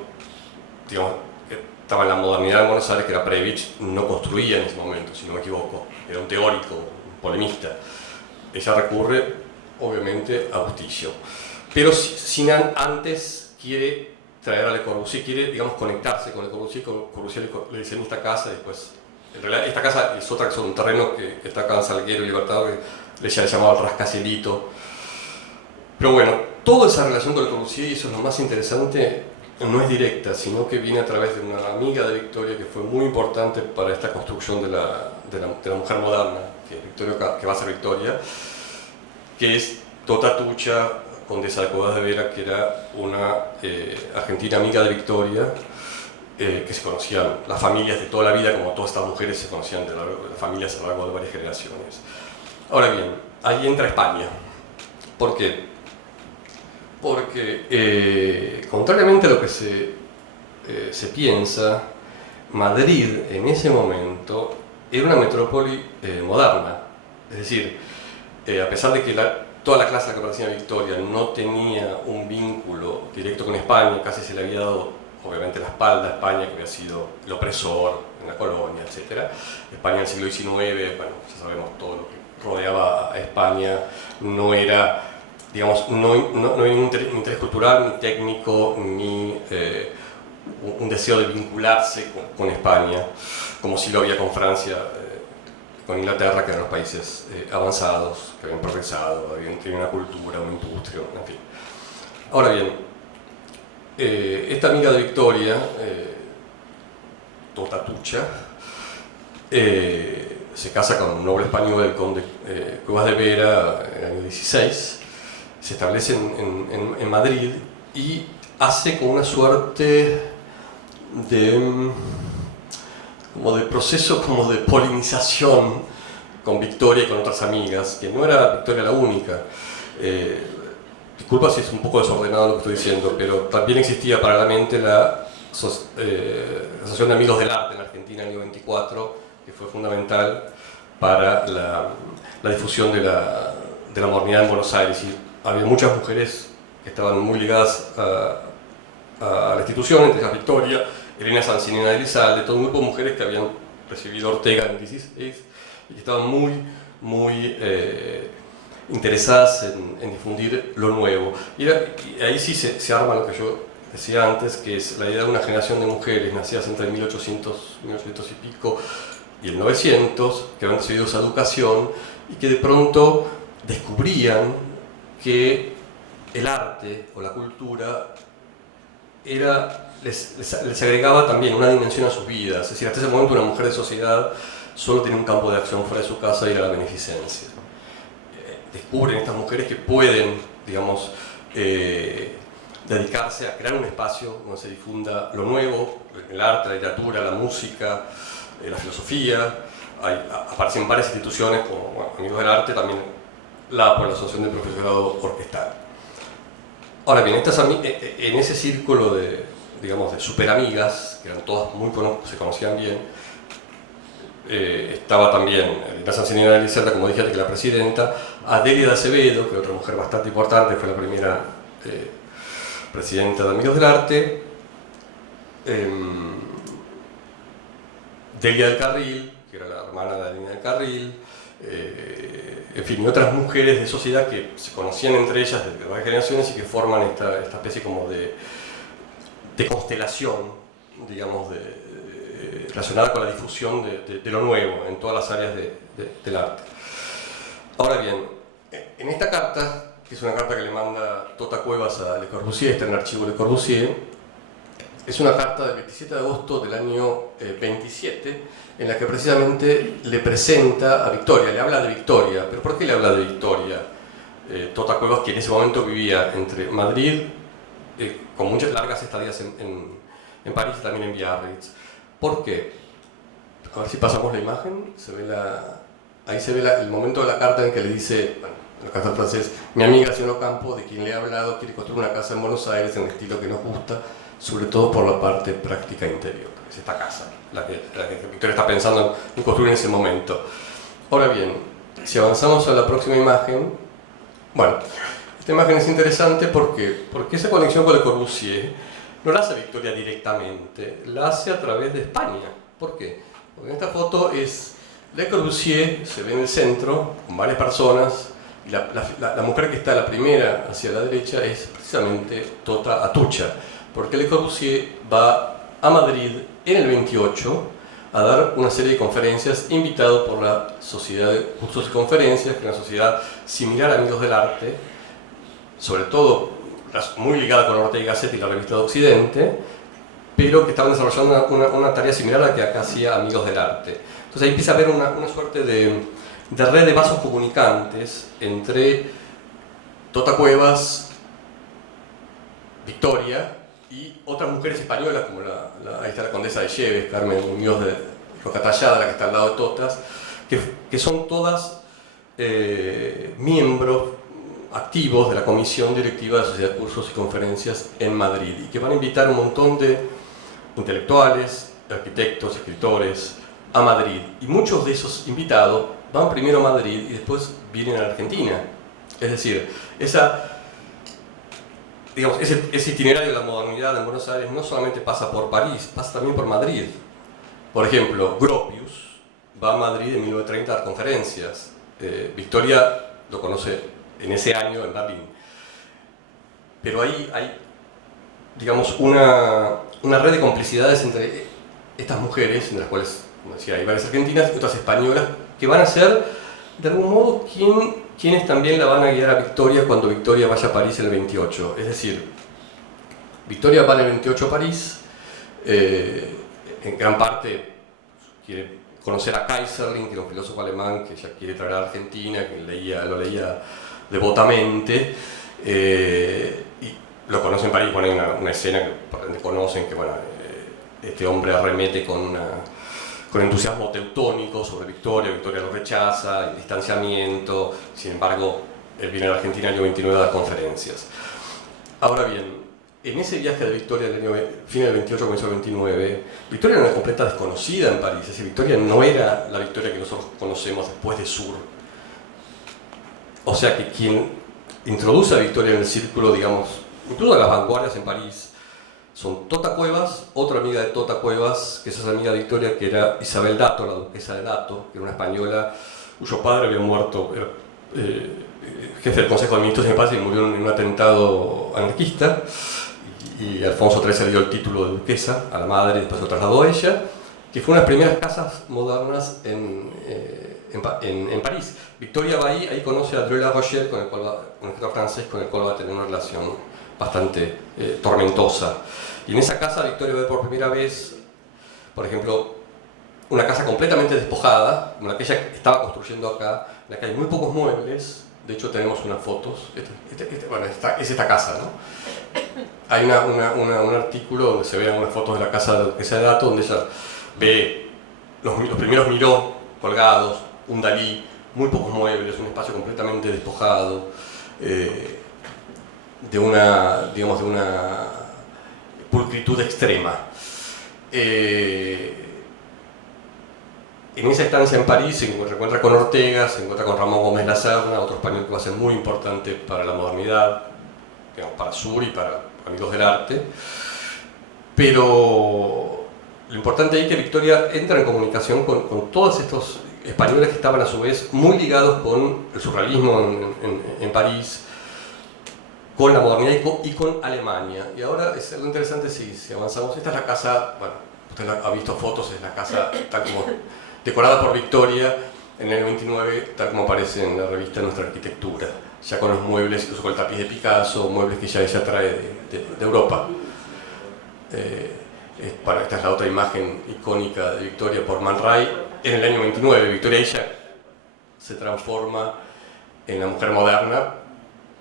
digamos, que estaba en la modernidad de Buenos Aires, que era Previch, no construía en ese momento, si no me equivoco. Era un teórico, un polemista. Ella recurre, obviamente, a Bustillo. Pero antes quiere traer a Le Corbusier, quiere, digamos, conectarse con Le Corbusier. Corbusier le diseña esta casa y después... En realidad, esta casa es otra, que es un terreno que está acá en Salguero y Libertador, que ella le llamaba el rascacielito. Pero bueno, toda esa relación con Le Corbusier, y eso es lo más interesante, no es directa, sino que viene a través de una amiga de Victoria que fue muy importante para esta construcción de la mujer moderna, que va a ser Victoria, que es Tota Tucha, condesa de Cuevas de Vera, que era una argentina amiga de Victoria, que se conocían las familias de toda la vida, como todas estas mujeres se conocían de las familias a lo largo de varias generaciones. Ahora bien, ahí entra España. ¿Por qué? Porque, contrariamente a lo que se piensa, Madrid en ese momento era una metrópoli moderna. Es decir, a pesar de que toda la clase a la que pertenecía Victoria no tenía un vínculo directo con España, casi se le había dado obviamente la espalda a España, que había sido el opresor en la colonia, etc. España en el siglo XIX, bueno, ya sabemos todo lo que rodeaba a España, no era, digamos, no había ningún interés cultural, ni técnico, ni un deseo de vincularse con España, como sí lo había con Francia, con Inglaterra, que eran los países avanzados, que habían progresado, habían tenido una cultura, una industria, en fin. Ahora bien, esta amiga de Victoria, Tota Tucha, se casa con un noble español, el conde Cuevas de Vera, en el año 16, se establece en Madrid y hace con una suerte de proceso como de polinización con Victoria y con otras amigas, que no era Victoria la única. Disculpa si es un poco desordenado lo que estoy diciendo, pero también existía paralelamente la Asociación de Amigos del Arte en Argentina en el año 24, que fue fundamental para la difusión de la modernidad en Buenos Aires. Y había muchas mujeres que estaban muy ligadas a la institución, entre ellas Victoria, Elena Sancinena de Elizalde, todo un grupo de mujeres que habían recibido Ortega en el 16 y que estaban muy interesadas en difundir lo nuevo. Y ahí sí se arma lo que yo decía antes, que es la idea de una generación de mujeres nacidas entre el 1800 y pico y el 900, que habían recibido esa educación y que de pronto descubrían que el arte o la cultura les agregaba también una dimensión a sus vidas. Es decir, hasta ese momento una mujer de sociedad solo tenía un campo de acción fuera de su casa y era la beneficencia. Descubren estas mujeres que pueden, digamos, dedicarse a crear un espacio donde se difunda lo nuevo, el arte, la literatura, la música, la filosofía. Aparecen varias instituciones como Amigos del Arte, también por la Asociación de Profesorado Orquestal. Ahora bien, en ese círculo de, digamos, de superamigas, que eran todas se conocían bien, estaba también la Sancinina de Licerda, como dije, que la presidenta, Adelia de Acevedo, que otra mujer bastante importante, fue la primera presidenta de Amigos del Arte, Delia del Carril, que era la hermana de Adelia del Carril, en fin, y otras mujeres de sociedad que se conocían entre ellas de varias generaciones y que forman esta especie como de constelación, digamos, relacionada con la difusión de lo nuevo en todas las áreas del arte. Ahora bien, en esta carta, que es una carta que le manda Tota Cuevas a Le Corbusier, está en el archivo Le Corbusier, es una carta del 27 de agosto del año 27, en la que precisamente le presenta a Victoria, le habla de Victoria. ¿Pero por qué le habla de Victoria? Tota Cuevas, que en ese momento vivía entre Madrid, con muchas largas estadías en París y también en Biarritz. ¿Por qué? A ver si pasamos la imagen, ahí se ve el momento de la carta en que le dice, bueno, en la carta en francés, mi amiga Sion Ocampo, de quien le he hablado, quiere construir una casa en Buenos Aires en el estilo que nos gusta, sobre todo por la parte práctica interior. Es esta casa, la que Victoria está pensando en construir en ese momento. Ahora bien, si avanzamos a la próxima imagen, bueno, esta imagen es interesante porque esa conexión con Le Corbusier no la hace Victoria directamente, la hace a través de España. ¿Por qué? Porque en esta foto es Le Corbusier, se ve en el centro, con varias personas, y la mujer que está la primera hacia la derecha es precisamente Tota Atucha, porque Le Corbusier va a Madrid en el 28 a dar una serie de conferencias, invitado por la Sociedad de Cursos y Conferencias, que es una sociedad similar a Amigos del Arte, sobre todo muy ligada con Ortega y Gasset y la Revista de Occidente, pero que estaban desarrollando una tarea similar a la que acá hacía Amigos del Arte. Entonces ahí empieza a haber una suerte de red de vasos comunicantes entre Tota Cuevas, Victoria y otras mujeres españolas, como ahí está la condesa de Lleves, Carmen Muñoz de Rocatallada, la que está al lado de Totas, que son todas miembros activos de la Comisión Directiva de la Sociedad de Cursos y Conferencias en Madrid, y que van a invitar un montón de intelectuales, arquitectos, escritores a Madrid. Y muchos de esos invitados van primero a Madrid y después vienen a la Argentina. Es decir, ese itinerario de la modernidad en Buenos Aires no solamente pasa por París, pasa también por Madrid. Por ejemplo, Gropius va a Madrid en 1930 a dar conferencias. Victoria lo conoce en ese año en Berlín. Pero ahí hay, digamos, una red de complicidades entre estas mujeres, entre las cuales, como decía, hay varias argentinas y otras españolas, que van a ser, de algún modo, quienes también la van a guiar a Victoria cuando Victoria vaya a París en el 28. Es decir, Victoria va en el 28 a París, en gran parte quiere conocer a Kaiserling, que era un filósofo alemán que ella quiere traer a Argentina, que lo leía devotamente, y lo conoce en París. Bueno, hay una escena donde conocen que, bueno, este hombre arremete con entusiasmo teutónico sobre Victoria lo rechaza, el distanciamiento. Sin embargo, él viene a la Argentina el año 29 a dar conferencias. Ahora bien, en ese viaje de Victoria del año fin del 28, comienzo del 29, Victoria era una completa desconocida en París. Es decir, Victoria no era la Victoria que nosotros conocemos después de Sur. O sea que quien introduce a Victoria en el círculo, digamos, incluso de las vanguardias en París, son Tota Cuevas, otra amiga de Tota Cuevas, que es esa amiga de Victoria, que era Isabel Dato, la duquesa de Dato, que era una española cuyo padre había muerto, era jefe del Consejo de Ministros, me parece, y murió en un atentado anarquista, y Alfonso XIII le dio el título de duquesa a la madre y después lo trasladó a ella, que fue una de las primeras casas modernas en París. Victoria va ahí conoce a André La Rochelle, un escritor francés con el cual va a tener una relación bastante tormentosa. Y en esa casa Victoria ve por primera vez, por ejemplo, una casa completamente despojada, como la que ella estaba construyendo acá, en la que hay muy pocos muebles. De hecho tenemos unas fotos, es esta casa, ¿no? Hay un artículo donde se ven unas fotos de la casa de la duquesa de Dato, donde ella ve los primeros Miró colgados, un Dalí, muy pocos muebles, un espacio completamente despojado, de una pulcritud extrema. En esa estancia en París se encuentra con Ortega, se encuentra con Ramón Gómez Lacerna, otro español que va a ser muy importante para la modernidad, digamos, para Sur y para amigos del arte. Pero lo importante ahí es que Victoria entra en comunicación con todos estos españoles que estaban a su vez muy ligados con el surrealismo en París, con la modernidad y con Alemania. Y ahora es algo interesante si avanzamos. Esta es la casa, bueno, usted ha visto fotos, es la casa tal como decorada por Victoria en el año 29, tal como aparece en la revista Nuestra Arquitectura, ya con los muebles, incluso con el tapiz de Picasso, muebles que ya ella trae de Europa. Esta es la otra imagen icónica de Victoria por Man Ray en el año 29. Victoria ella se transforma en la mujer moderna,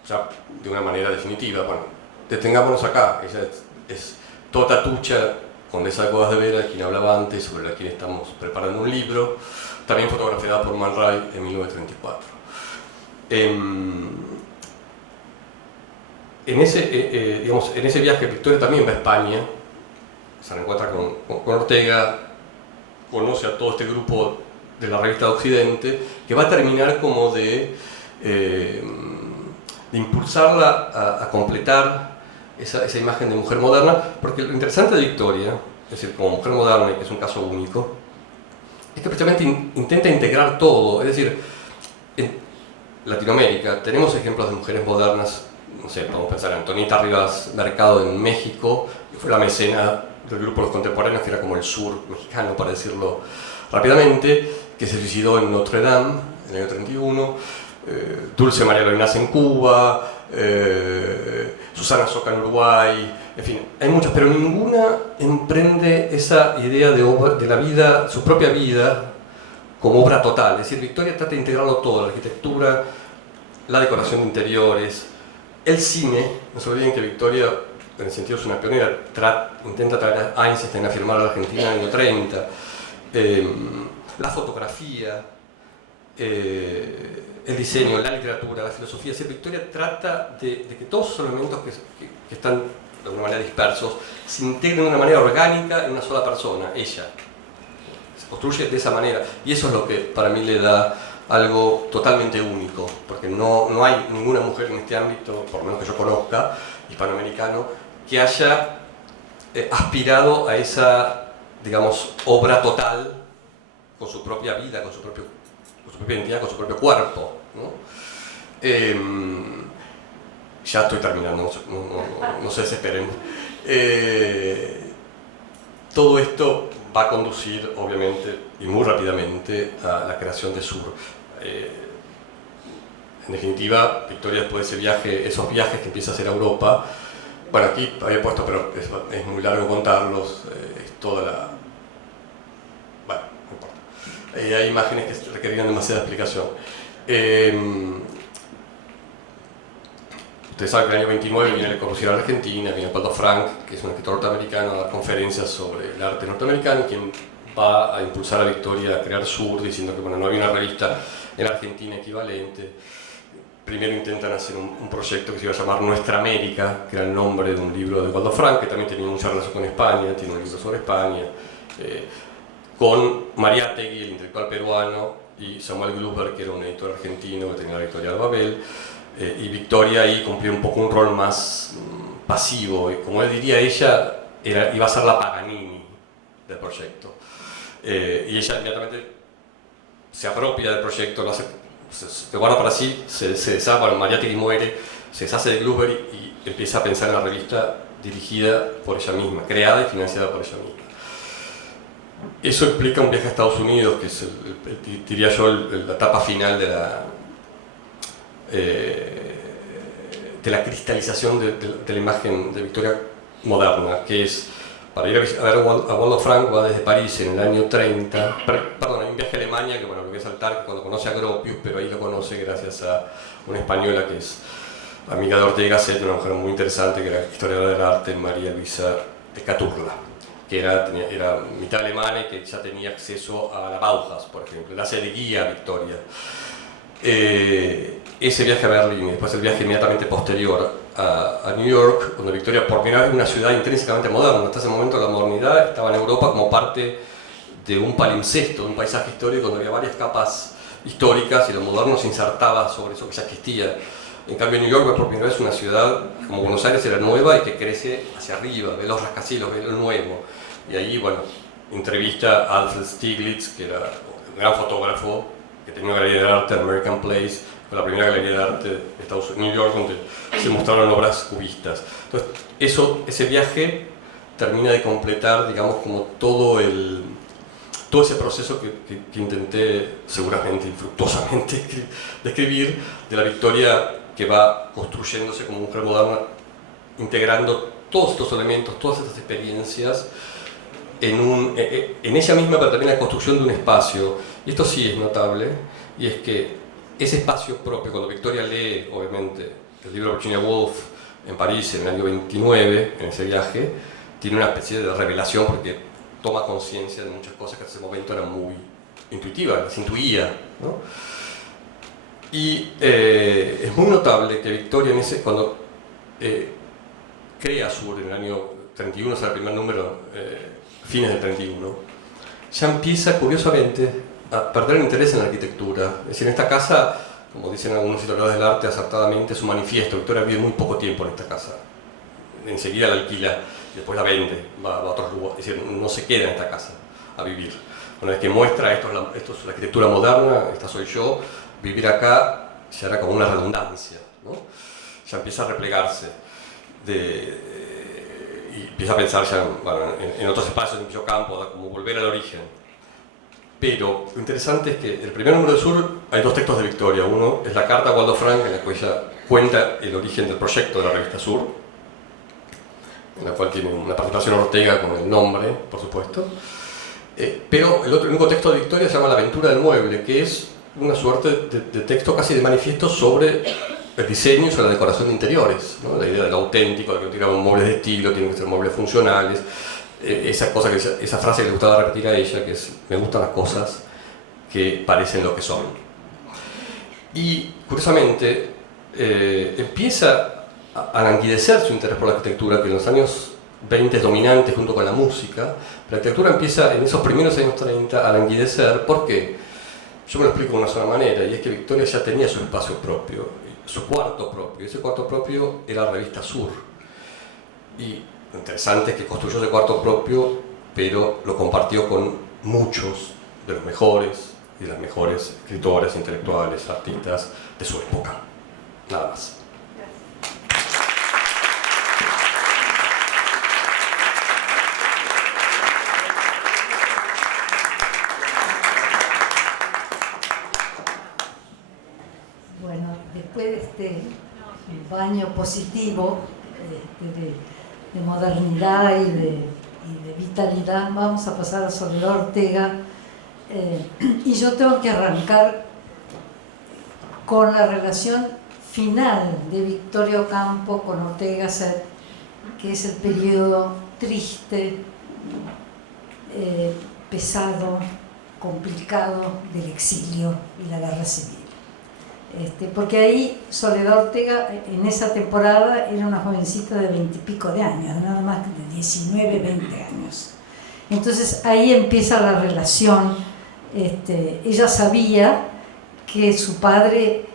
ya de una manera definitiva. Bueno, detengámonos acá. Ella es Tota Tucha, condesa de Cuevas de Vera, de quien hablaba antes, sobre la quien estamos preparando un libro, también fotografiada por Man Ray en 1934. En ese viaje Victoria también va a España, se encuentra con Ortega, conoce a todo este grupo de la revista de Occidente, que va a terminar como de impulsarla a completar esa imagen de mujer moderna, porque lo interesante de Victoria, es decir, como mujer moderna, y que es un caso único, es que precisamente intenta integrar todo. Es decir, en Latinoamérica tenemos ejemplos de mujeres modernas, no sé, podemos pensar en Antonieta Rivas Mercado en México, que fue la mecena del grupo Los Contemporáneos, que era como el sur mexicano, para decirlo rápidamente, que se suicidó en Notre Dame en el año 31, Dulce María Loinaz en Cuba, Susana Soca en Uruguay, en fin, hay muchas, pero ninguna emprende esa idea de la vida, su propia vida, como obra total. Es decir, Victoria trata de integrarlo todo, la arquitectura, la decoración de interiores, el cine. No se olviden que Victoria, en el sentido es una pionera, intenta traer a Einstein a firmar a la Argentina en el año 30, la fotografía, el diseño, la literatura, la filosofía. Es decir, Victoria trata de que todos esos elementos que están de alguna manera dispersos se integren de una manera orgánica en una sola persona, ella. Se construye de esa manera, y eso es lo que para mí le da algo totalmente único, porque no hay ninguna mujer en este ámbito, por lo menos que yo conozca, hispanoamericano, que haya aspirado a esa, digamos, obra total, con su propia vida, con su propia identidad, con su propio cuerpo, ¿no? Ya estoy terminando, no se desesperen. Todo esto va a conducir, obviamente, y muy rápidamente, a la creación de Sur. En definitiva, Victoria, después de esos viajes que empieza a hacer a Europa, bueno, aquí había puesto, pero es muy largo contarlos, es toda la... Bueno, no importa. Hay imágenes que requerirían demasiada explicación. Ustedes saben que en el año 29 viene el Corbusier a la Argentina, viene Osvaldo Frank, que es un escritor norteamericano, a dar conferencias sobre el arte norteamericano, quien va a impulsar a Victoria a crear Sur, diciendo que bueno, no había una revista en Argentina equivalente. Primero intentan hacer un proyecto que se iba a llamar Nuestra América, que era el nombre de un libro de Osvaldo Frank, que también tenía mucha relación con España, tiene un libro sobre España, con Mariátegui, el intelectual peruano, y Samuel Glusberg, que era un editor argentino que tenía la editorial Babel. Y Victoria ahí cumplió un poco un rol más pasivo, y como él diría, ella iba a ser la Paganini del proyecto. Y ella inmediatamente se apropia del proyecto, se guarda para sí, se deshace, bueno, Mariátegui muere, se deshace de Glusberg y empieza a pensar en la revista dirigida por ella misma, creada y financiada por ella misma. Eso explica un viaje a Estados Unidos, que es, diría yo, la etapa final de la cristalización de la imagen de Victoria moderna, que es, para ir a ver a Waldo Frank, va desde París en el año 30, perdón, hay un viaje a Alemania, que bueno, lo voy a saltar, cuando conoce a Gropius, pero ahí lo conoce gracias a una española que es amiga de Ortega y Gasset, una mujer muy interesante, que era historiadora del arte, María Luisa Caturla, que era mitad alemana y que ya tenía acceso a la Bauhaus, por ejemplo, la hace de guía a Victoria. ese viaje a Berlín y después el viaje inmediatamente posterior a New York, donde Victoria por primera vez en una ciudad intrínsecamente moderna. Hasta ese momento la modernidad estaba en Europa como parte de un palimpsesto, de un paisaje histórico donde había varias capas históricas y lo moderno se insertaba sobre eso que ya existía. En cambio, New York es por primera vez una ciudad como Buenos Aires, era nueva y que crece hacia arriba, ve los rascacielos, ve lo nuevo. Y ahí, bueno, entrevista a Alfred Stieglitz, que era un gran fotógrafo, que tenía una galería de arte, American Place, fue la primera galería de arte de Estados Unidos, New York, donde se mostraron obras cubistas. Entonces, ese viaje termina de completar, digamos, como todo ese proceso que intenté, seguramente infructuosamente, describir, de la Victoria que va construyéndose como mujer moderna, integrando todos estos elementos, todas estas experiencias en ella misma, pero también la construcción de un espacio. Y esto sí es notable, y es que ese espacio propio, cuando Victoria lee, obviamente, el libro de Virginia Woolf en París en el año 29, en ese viaje, tiene una especie de revelación porque toma conciencia de muchas cosas que hasta ese momento eran muy intuitivas, las intuía, ¿no? Y es muy notable que Victoria, cuando crea Sur en el año 31, o sea, el primer número, fines del 31, ya empieza, curiosamente, a perder el interés en la arquitectura. Es decir, en esta casa, como dicen algunos historiadores del arte acertadamente, es un manifiesto. Victoria vive muy poco tiempo en esta casa. Enseguida la alquila y después la vende, va a otros lugares. Es decir, no se queda en esta casa a vivir. Una vez que muestra esto es la arquitectura moderna, esta soy yo, vivir acá ya era como una redundancia, ¿no? Ya empieza a replegarse y empieza a pensar ya en otros espacios, en Pío Campo, como volver al origen. Pero lo interesante es que el primer número de Sur hay dos textos de Victoria. Uno es la carta a Waldo Frank, en la cual ella cuenta el origen del proyecto de la revista Sur, en la cual tiene una participación Ortega con el nombre, por supuesto. Pero el único texto de Victoria se llama La aventura del mueble, que es una suerte de texto casi de manifiesto sobre el diseño y sobre la decoración de interiores, ¿no? La idea del auténtico, de que no tienen muebles de estilo, tienen que ser muebles funcionales. Esa frase que le gustaba repetir a ella, que es: me gustan las cosas que parecen lo que son. Y curiosamente empieza a languidecer su interés por la arquitectura, que en los años 20 es dominante junto con la música. La arquitectura empieza en esos primeros años 30 a languidecer. ¿Por qué? Yo me lo explico de una sola manera, y es que Victoria ya tenía su espacio propio, su cuarto propio. Ese cuarto propio era la revista Sur. Y lo interesante es que construyó ese cuarto propio, pero lo compartió con muchos de los mejores y las mejores escritores, intelectuales, artistas de su época. Nada más. Bueno, después de este baño positivo de modernidad y de vitalidad, vamos a pasar a Soledad Ortega. Y yo tengo que arrancar con la relación final de Victoria Ocampo con Ortega Gasset, que es el periodo triste, pesado, complicado del exilio y la guerra civil. Porque ahí Soledad Ortega en esa temporada era una jovencita de 20 y pico de años, nada más que de 19, 20 años. Entonces ahí empieza la relación. Ella sabía que su padre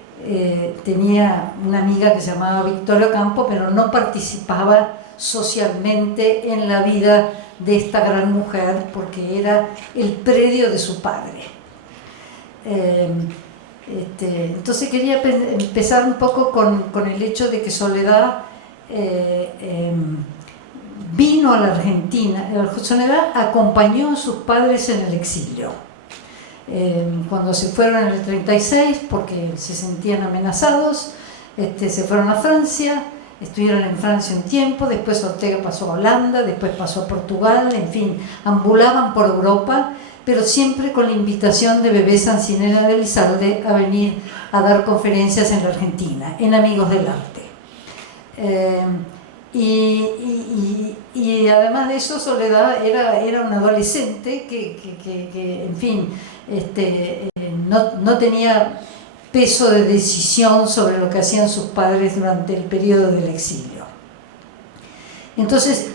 tenía una amiga que se llamaba Victoria Ocampo, pero no participaba socialmente en la vida de esta gran mujer porque era el predio de su padre. Entonces quería empezar un poco con el hecho de que Soledad vino a la Argentina. Soledad acompañó a sus padres en el exilio. Cuando se fueron en el 36, porque se sentían amenazados, se fueron a Francia, estuvieron en Francia un tiempo, después Ortega pasó a Holanda, después pasó a Portugal, en fin, ambulaban por Europa, pero siempre con la invitación de Bebé Sancinena de Elizalde a venir a dar conferencias en la Argentina, en Amigos del Arte. Y además de eso, Soledad era una adolescente que en fin, no tenía peso de decisión sobre lo que hacían sus padres durante el periodo del exilio. Entonces,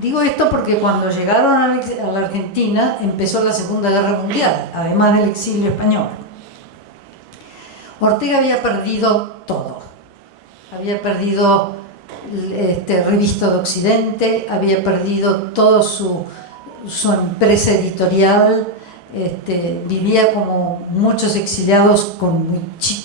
digo esto porque cuando llegaron a la Argentina empezó la Segunda Guerra Mundial, además del exilio español. Ortega había perdido todo. Había perdido Revista de Occidente, había perdido toda su empresa editorial, vivía como muchos exiliados con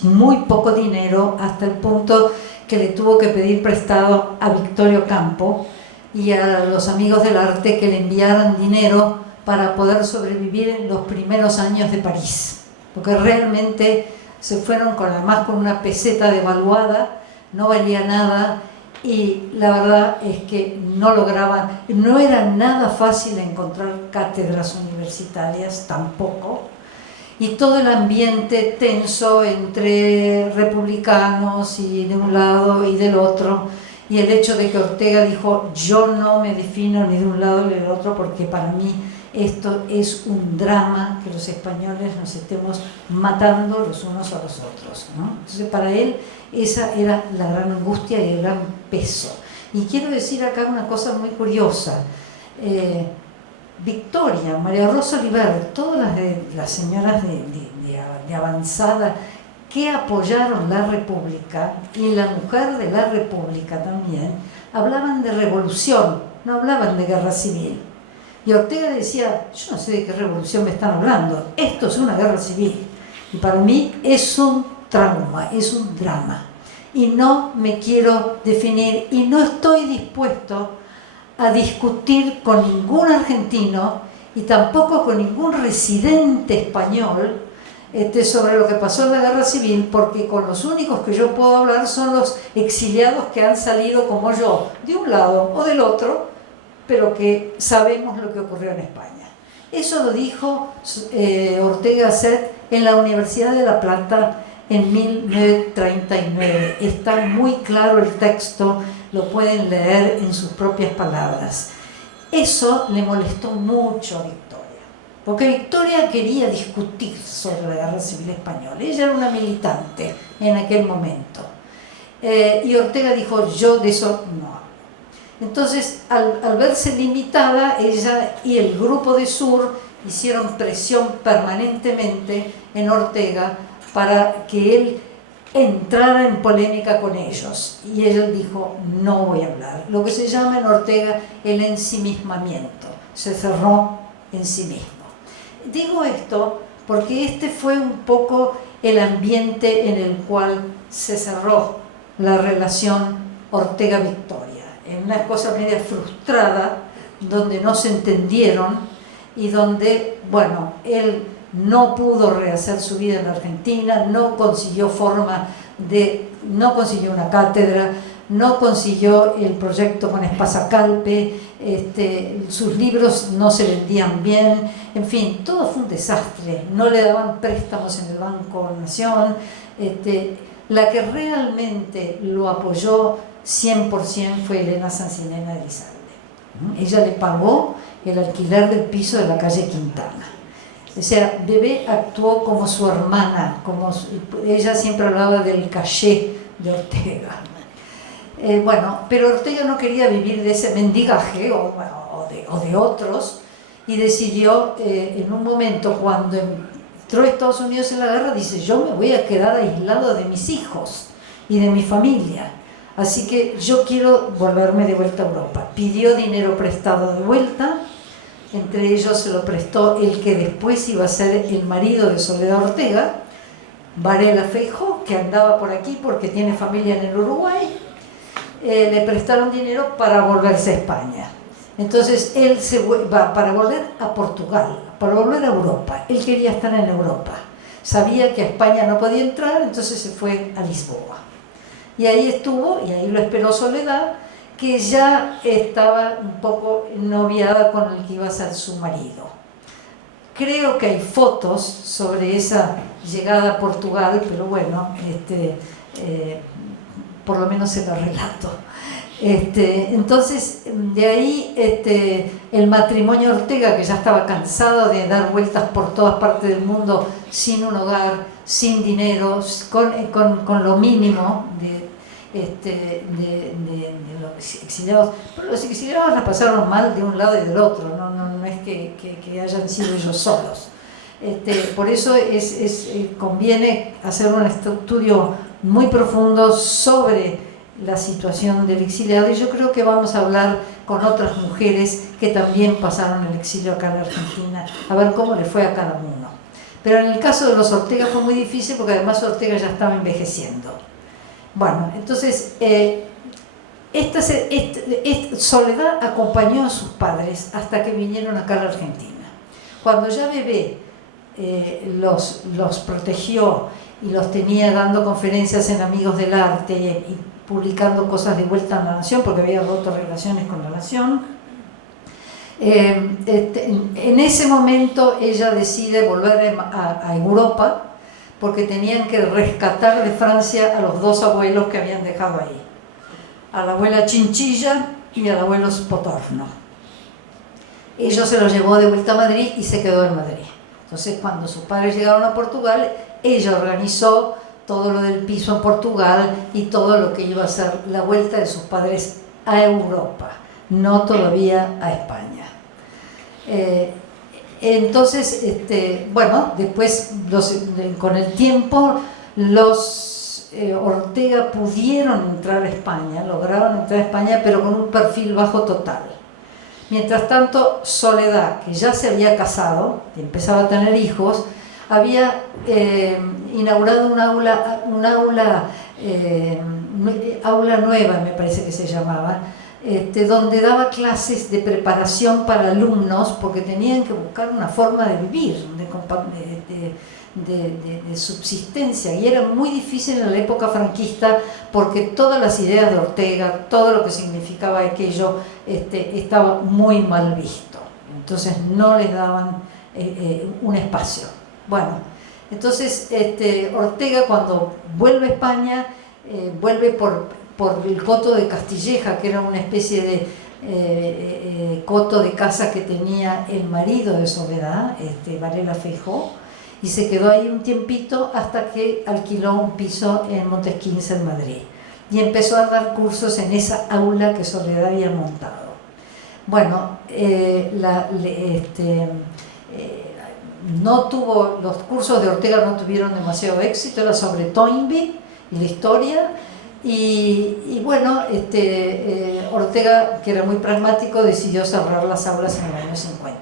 muy poco dinero, hasta el punto que le tuvo que pedir prestado a Victorio Campo y a los amigos del arte que le enviaran dinero para poder sobrevivir en los primeros años de París, porque realmente se fueron además con una peseta devaluada, no valía nada, y la verdad es que no lograban, no era nada fácil encontrar cátedras universitarias tampoco, y todo el ambiente tenso entre republicanos y de un lado y del otro, y el hecho de que Ortega dijo: yo no me defino ni de un lado ni del otro, porque para mí esto es un drama que los españoles nos estemos matando los unos a los otros, ¿no? Entonces para él esa era la gran angustia y el gran peso. Y quiero decir acá una cosa muy curiosa. Victoria, María Rosa Oliver, todas las señoras de avanzada que apoyaron la República, y la mujer de la República también, hablaban de revolución, no hablaban de guerra civil. Y Ortega decía: yo no sé de qué revolución me están hablando, esto es una guerra civil. Y para mí es un trauma, es un drama. Y no me quiero definir, y no estoy dispuesto a discutir con ningún argentino y tampoco con ningún residente español sobre lo que pasó en la guerra civil, porque con los únicos que yo puedo hablar son los exiliados que han salido como yo, de un lado o del otro, pero que sabemos lo que ocurrió en España. Eso lo dijo Ortega Gasset en la Universidad de La Plata en 1939. Está muy claro el texto, lo pueden leer en sus propias palabras. Eso le molestó mucho a Victoria, porque Victoria quería discutir sobre la guerra civil española. Ella era una militante en aquel momento. Y Ortega dijo: yo de eso no hablo. Entonces, al verse limitada, ella y el grupo de Sur hicieron presión permanentemente en Ortega para que él entrara en polémica con ellos. Y él dijo: no voy a hablar. Lo que se llama en Ortega el ensimismamiento. Se cerró en sí mismo. Digo esto porque este fue un poco el ambiente en el cual se cerró la relación Ortega-Victoria. En una cosa media frustrada, donde no se entendieron y donde, bueno, él no pudo rehacer su vida en la Argentina, no consiguió no consiguió una cátedra, no consiguió el proyecto con Espasa-Calpe, sus libros no se vendían bien, en fin, todo fue un desastre. No le daban préstamos en el Banco Nación. La que realmente lo apoyó 100% fue Elena Sancinena de Elizalde. Ella le pagó el alquiler del piso de la calle Quintana. O sea, Bebé actuó como su hermana, ella siempre hablaba del caché de Ortega. Pero Ortega no quería vivir de ese mendigaje o de otros, y decidió, en un momento cuando entró a Estados Unidos en la guerra, dice: yo me voy a quedar aislado de mis hijos y de mi familia, así que yo quiero volverme de vuelta a Europa. Pidió dinero prestado de vuelta, entre ellos se lo prestó el que después iba a ser el marido de Soledad Ortega, Varela Feijó, que andaba por aquí porque tiene familia en el Uruguay. Le prestaron dinero para volverse a España. Entonces él para volver a Portugal, para volver a Europa. Él quería estar en Europa. Sabía que a España no podía entrar, entonces se fue a Lisboa. Y ahí estuvo, y ahí lo esperó Soledad, que ya estaba un poco noviada con el que iba a ser su marido. Creo que hay fotos sobre esa llegada a Portugal, pero bueno, por lo menos se lo relato. Entonces, de ahí el matrimonio Ortega, que ya estaba cansado de dar vueltas por todas partes del mundo sin un hogar, sin dinero, con lo mínimo de los exiliados. Pero los exiliados la pasaron mal de un lado y del otro, no es que hayan sido ellos solos. Por eso conviene hacer un estudio muy profundo sobre la situación del exiliado, y yo creo que vamos a hablar con otras mujeres que también pasaron el exilio acá en Argentina, a ver cómo le fue a cada uno. Pero en el caso de los Ortega fue muy difícil porque además Ortega ya estaba envejeciendo. Bueno, entonces Soledad acompañó a sus padres hasta que vinieron acá a la Argentina. Cuando ya bebé los protegió y los tenía dando conferencias en Amigos del Arte y publicando cosas de vuelta a la Nación, porque había roto relaciones con la Nación. En ese momento ella decide volver a Europa, porque tenían que rescatar de Francia a los dos abuelos que habían dejado ahí, a la abuela Chinchilla y al abuelo Spotorno. Ellos se los llevó de vuelta a Madrid y se quedó en Madrid. Entonces, cuando sus padres llegaron a Portugal, ella organizó todo lo del piso en Portugal y todo lo que iba a ser la vuelta de sus padres a Europa, no todavía a España. Entonces, bueno, después con el tiempo los Ortega pudieron entrar a España, lograron entrar a España, pero con un perfil bajo total. Mientras tanto, Soledad, que ya se había casado y empezaba a tener hijos, había inaugurado un aula nueva, me parece que se llamaba, donde daba clases de preparación para alumnos, porque tenían que buscar una forma de vivir, de subsistencia, y era muy difícil en la época franquista porque todas las ideas de Ortega, todo lo que significaba aquello, estaba muy mal visto. Entonces no les daban un espacio. Bueno, entonces Ortega, cuando vuelve a España, vuelve por el coto de Castilleja, que era una especie de coto de casa que tenía el marido de Soledad, Varela Feijó, y se quedó ahí un tiempito hasta que alquiló un piso en Montes 15 en Madrid y empezó a dar cursos en esa aula que Soledad había montado. Bueno, no tuvo, los cursos de Ortega no tuvieron demasiado éxito, era sobre Toynbee y la historia, y bueno, Ortega, que era muy pragmático, decidió cerrar las aulas en el año 50.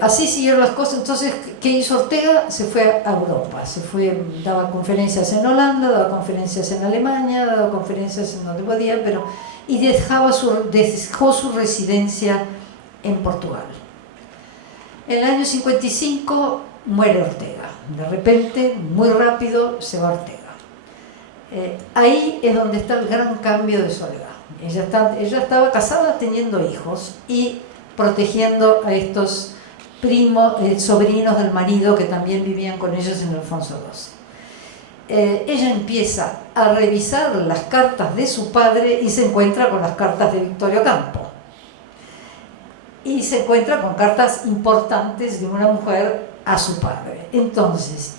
Así siguieron las cosas. Entonces, ¿qué hizo Ortega? Se fue a Europa, daba conferencias en Holanda, daba conferencias en Alemania, daba conferencias en donde podía, y dejó su residencia en Portugal. En el año 55 muere Ortega, de repente, muy rápido, se va Ortega. Ahí es donde está el gran cambio de Soledad. Ella estaba casada teniendo hijos y protegiendo a estos sobrinos del marido que también vivían con ellos en Alfonso XII. Ella empieza a revisar las cartas de su padre y se encuentra con las cartas de Victorio Campo. Y se encuentra con cartas importantes de una mujer a su padre. Entonces,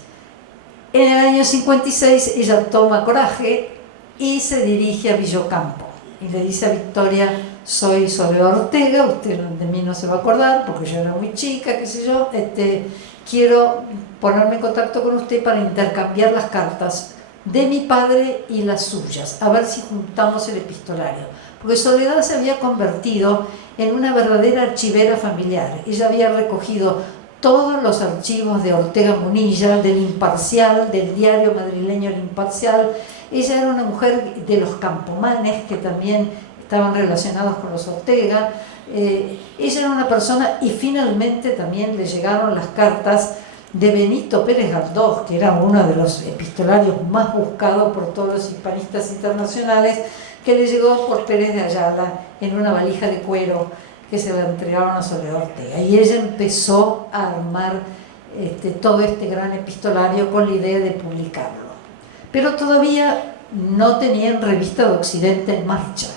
en el año 56 ella toma coraje y se dirige a Villocampo y le dice a Victoria: soy Soledad Ortega, usted de mí no se va a acordar porque yo era muy chica, qué sé yo, quiero ponerme en contacto con usted para intercambiar las cartas de mi padre y las suyas, a ver si juntamos el epistolario. Porque Soledad se había convertido en una verdadera archivera familiar. Ella había recogido todos los archivos de Ortega Munilla, del Imparcial, del diario madrileño El Imparcial. Ella era una mujer de los Campomanes, que también estaban relacionados con los Ortega. Ella era una persona, y finalmente también le llegaron las cartas de Benito Pérez Galdós, que era uno de los epistolarios más buscados por todos los hispanistas internacionales, que le llegó por Pérez de Ayala en una valija de cuero que se la entregaron a Soledad Ortega. Y ella empezó a armar todo este gran epistolario con la idea de publicarlo. Pero todavía no tenían revista de Occidente en marcha.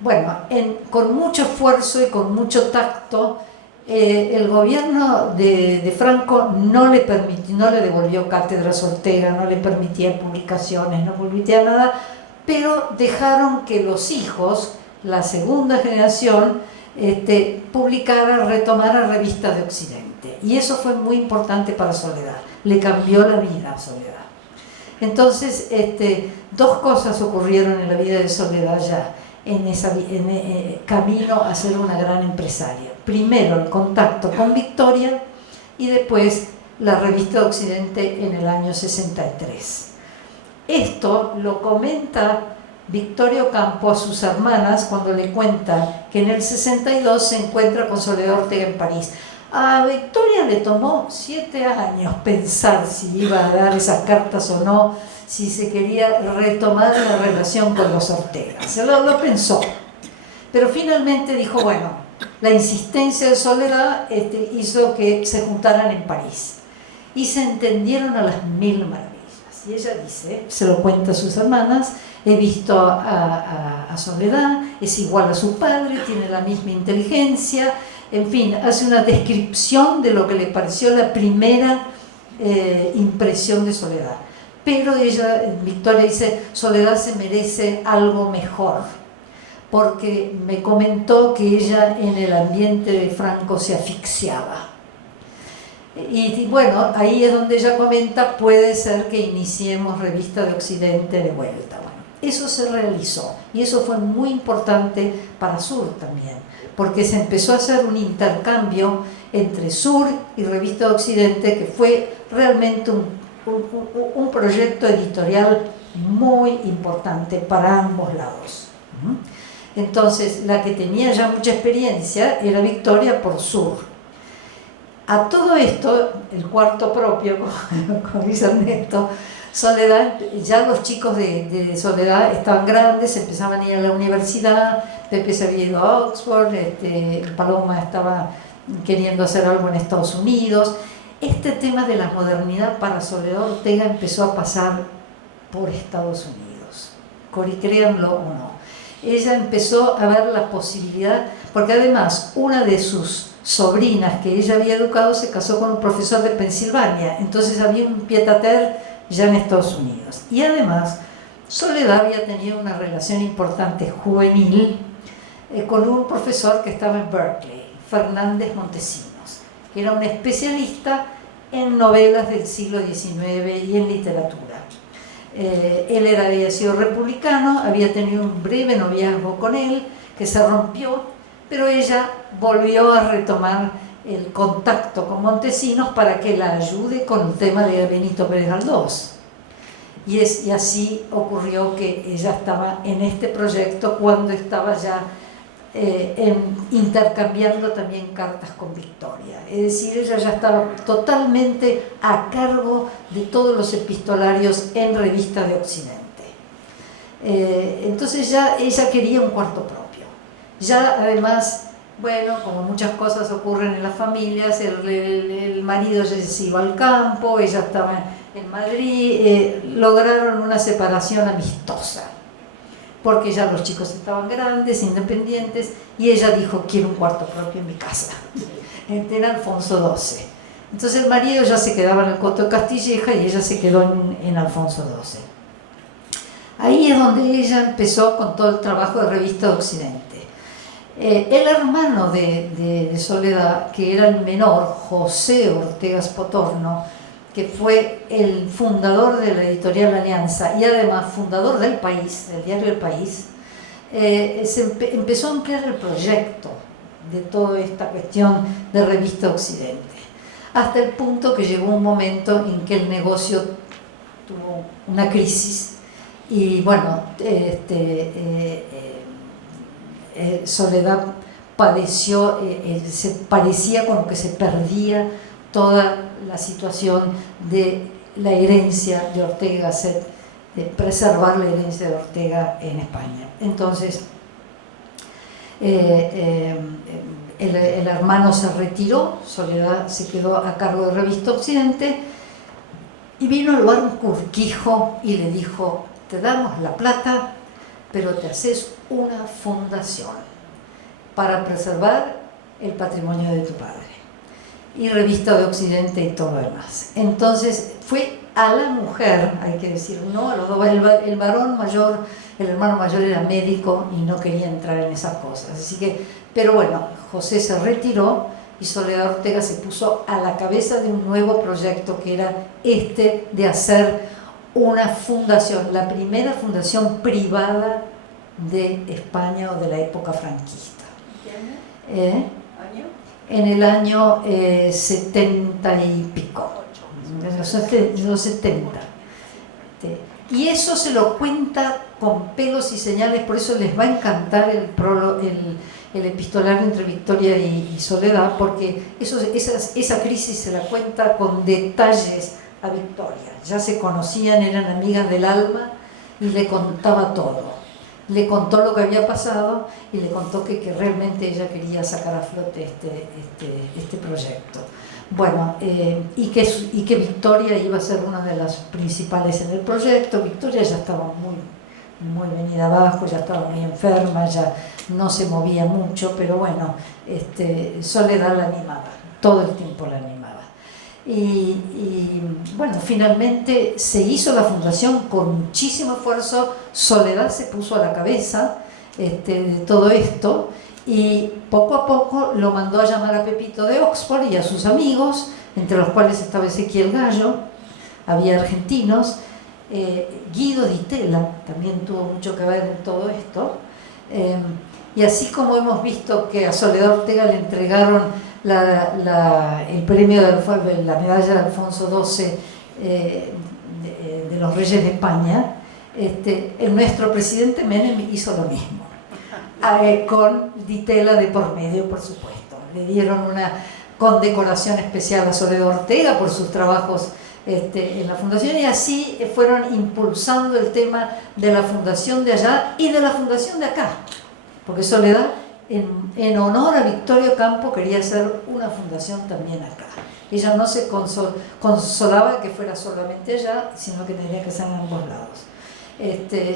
Bueno, con mucho esfuerzo y con mucho tacto, el gobierno de Franco no le devolvió cátedras a Ortega, no le permitía publicaciones, no permitía nada, pero dejaron que los hijos, la segunda generación, retomara revistas de Occidente. Y eso fue muy importante para Soledad, le cambió la vida a Soledad. Entonces, dos cosas ocurrieron en la vida de Soledad ya, en camino a ser una gran empresaria. Primero, el contacto con Victoria y después la revista de Occidente en el año 63. Esto lo comenta Victoria Ocampo a sus hermanas cuando le cuenta que en el 62 se encuentra con Soledad Ortega en París. A Victoria le tomó 7 años pensar si iba a dar esas cartas o no, si se quería retomar la relación con los Ortega. Se lo pensó, pero finalmente dijo, bueno, la insistencia de Soledad hizo que se juntaran en París y se entendieron a las mil maravillas. Y ella dice, se lo cuenta a sus hermanas, he visto a Soledad, es igual a su padre, tiene la misma inteligencia, en fin, hace una descripción de lo que le pareció la primera impresión de Soledad. Pero Victoria dice, Soledad se merece algo mejor, porque me comentó que ella en el ambiente de Franco se asfixiaba. Y bueno, ahí es donde ella comenta, puede ser que iniciemos Revista de Occidente de vuelta. Bueno, eso se realizó y eso fue muy importante para Sur también, porque se empezó a hacer un intercambio entre Sur y Revista de Occidente que fue realmente un proyecto editorial muy importante para ambos lados. Entonces, la que tenía ya mucha experiencia era Victoria por Sur. A todo esto, el cuarto propio, como dice Ernesto, Soledad, ya los chicos de Soledad estaban grandes, empezaban a ir a la universidad, Pepe se había ido a Oxford, Paloma estaba queriendo hacer algo en Estados Unidos. Este tema de la modernidad para Soledad Ortega empezó a pasar por Estados Unidos, créanlo o no. Ella empezó a ver la posibilidad, porque además una de sus sobrinas que ella había educado se casó con un profesor de Pensilvania, entonces había un pied-à-terre ya en Estados Unidos. Y además, Soledad había tenido una relación importante juvenil con un profesor que estaba en Berkeley, Fernández Montesinos, que era un especialista en novelas del siglo XIX y en literatura. Él había sido republicano, había tenido un breve noviazgo con él, que se rompió, pero ella volvió a retomar el contacto con Montesinos para que la ayude con el tema de Benito Pérez Galdós. Y así ocurrió que ella estaba en este proyecto cuando estaba ya intercambiando también cartas con Victoria. Es decir, ella ya estaba totalmente a cargo de todos los epistolarios en Revista de Occidente. Entonces ya ella quería un cuarto propio. Ya además, bueno, como muchas cosas ocurren en las familias, el marido ya se iba al campo, ella estaba en Madrid, lograron una separación amistosa, porque ya los chicos estaban grandes, independientes, y ella dijo, quiero un cuarto propio en mi casa, en Alfonso XII. Entonces el marido ya se quedaba en el Coto de Castilleja y ella se quedó en Alfonso XII. Ahí es donde ella empezó con todo el trabajo de Revista de Occidente. El hermano de Soledad, que era el menor, José Ortega Spotorno, que fue el fundador de la editorial Alianza y además fundador del País, del diario El País, empezó a ampliar el proyecto de toda esta cuestión de Revista Occidente, hasta el punto que llegó un momento en que el negocio tuvo una crisis y bueno, Soledad padeció, se parecía como que se perdía toda la situación de la herencia de Ortega Gasset, de preservar la herencia de Ortega en España. Entonces, el hermano se retiró, Soledad se quedó a cargo de Revista Occidente, y vino a Luan Urquijo y le dijo, te damos la plata, pero te haces una fundación para preservar el patrimonio de tu padre. Y Revista de Occidente y todo lo demás. Entonces fue a la mujer, hay que decir, no a los dos. El varón mayor, el hermano mayor era médico y no quería entrar en esas cosas. Así que, pero bueno, José se retiró y Soledad Ortega se puso a la cabeza de un nuevo proyecto que era este de hacer una fundación, la primera fundación privada de España o de la época franquista. ¿Año? En el año 70 y pico, en los 70. Y eso se lo cuenta con pelos y señales, por eso les va a encantar el epistolario entre Victoria y Soledad, porque esa crisis se la cuenta con detalles a Victoria. Ya se conocían, eran amigas del alma y le contaba todo. Le contó lo que había pasado y le contó que realmente ella quería sacar a flote este proyecto. Bueno, y que Victoria iba a ser una de las principales en el proyecto. Victoria ya estaba muy venida abajo, ya estaba muy enferma, ya no se movía mucho, pero bueno, Soledad la animaba, todo el tiempo la animaba. Y bueno, finalmente se hizo la fundación con muchísimo esfuerzo. Soledad se puso a la cabeza de todo esto y poco a poco lo mandó a llamar a Pepito de Oxford y a sus amigos, entre los cuales estaba Ezequiel Gallo, había argentinos, Guido Di Tella también tuvo mucho que ver en todo esto, y así como hemos visto que a Soledad Ortega le entregaron el premio de la medalla de Alfonso XII de los Reyes de España, nuestro presidente Menem hizo lo mismo, con Di Tella de por medio, por supuesto. Le dieron una condecoración especial a Soledad Ortega por sus trabajos en la fundación, y así fueron impulsando el tema de la fundación de allá y de la fundación de acá, porque Soledad, en honor a Victoria Ocampo, quería hacer una fundación también acá. Ella no se consolaba de que fuera solamente allá, sino que tenía que ser en ambos lados.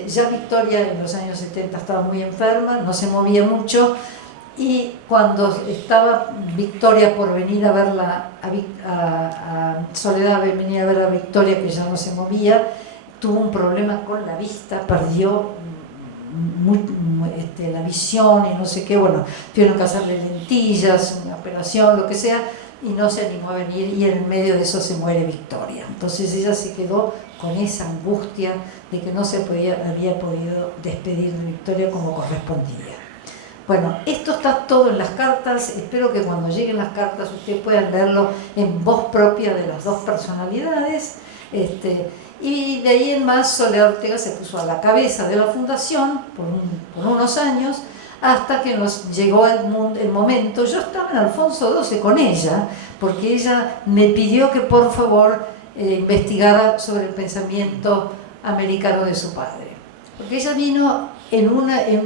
Ya Victoria en los años 70 estaba muy enferma, no se movía mucho, y cuando estaba Victoria por venir a verla, a Soledad venía a ver a Victoria, que ya no se movía, tuvo un problema con la vista, perdió la visión y no sé qué, bueno, tuvieron que hacerle lentillas, una operación, lo que sea, y no se animó a venir, y en medio de eso se muere Victoria. Entonces ella se quedó con esa angustia de que no se había podido despedir de Victoria como correspondía. Bueno, esto está todo en las cartas. Espero que cuando lleguen las cartas ustedes puedan leerlo en voz propia de las dos personalidades. Y de ahí en más, Soledad Ortega se puso a la cabeza de la fundación por unos años, hasta que nos llegó el momento. Yo estaba en Alfonso XII con ella, porque ella me pidió que por favor investigara sobre el pensamiento americano de su padre. Porque ella vino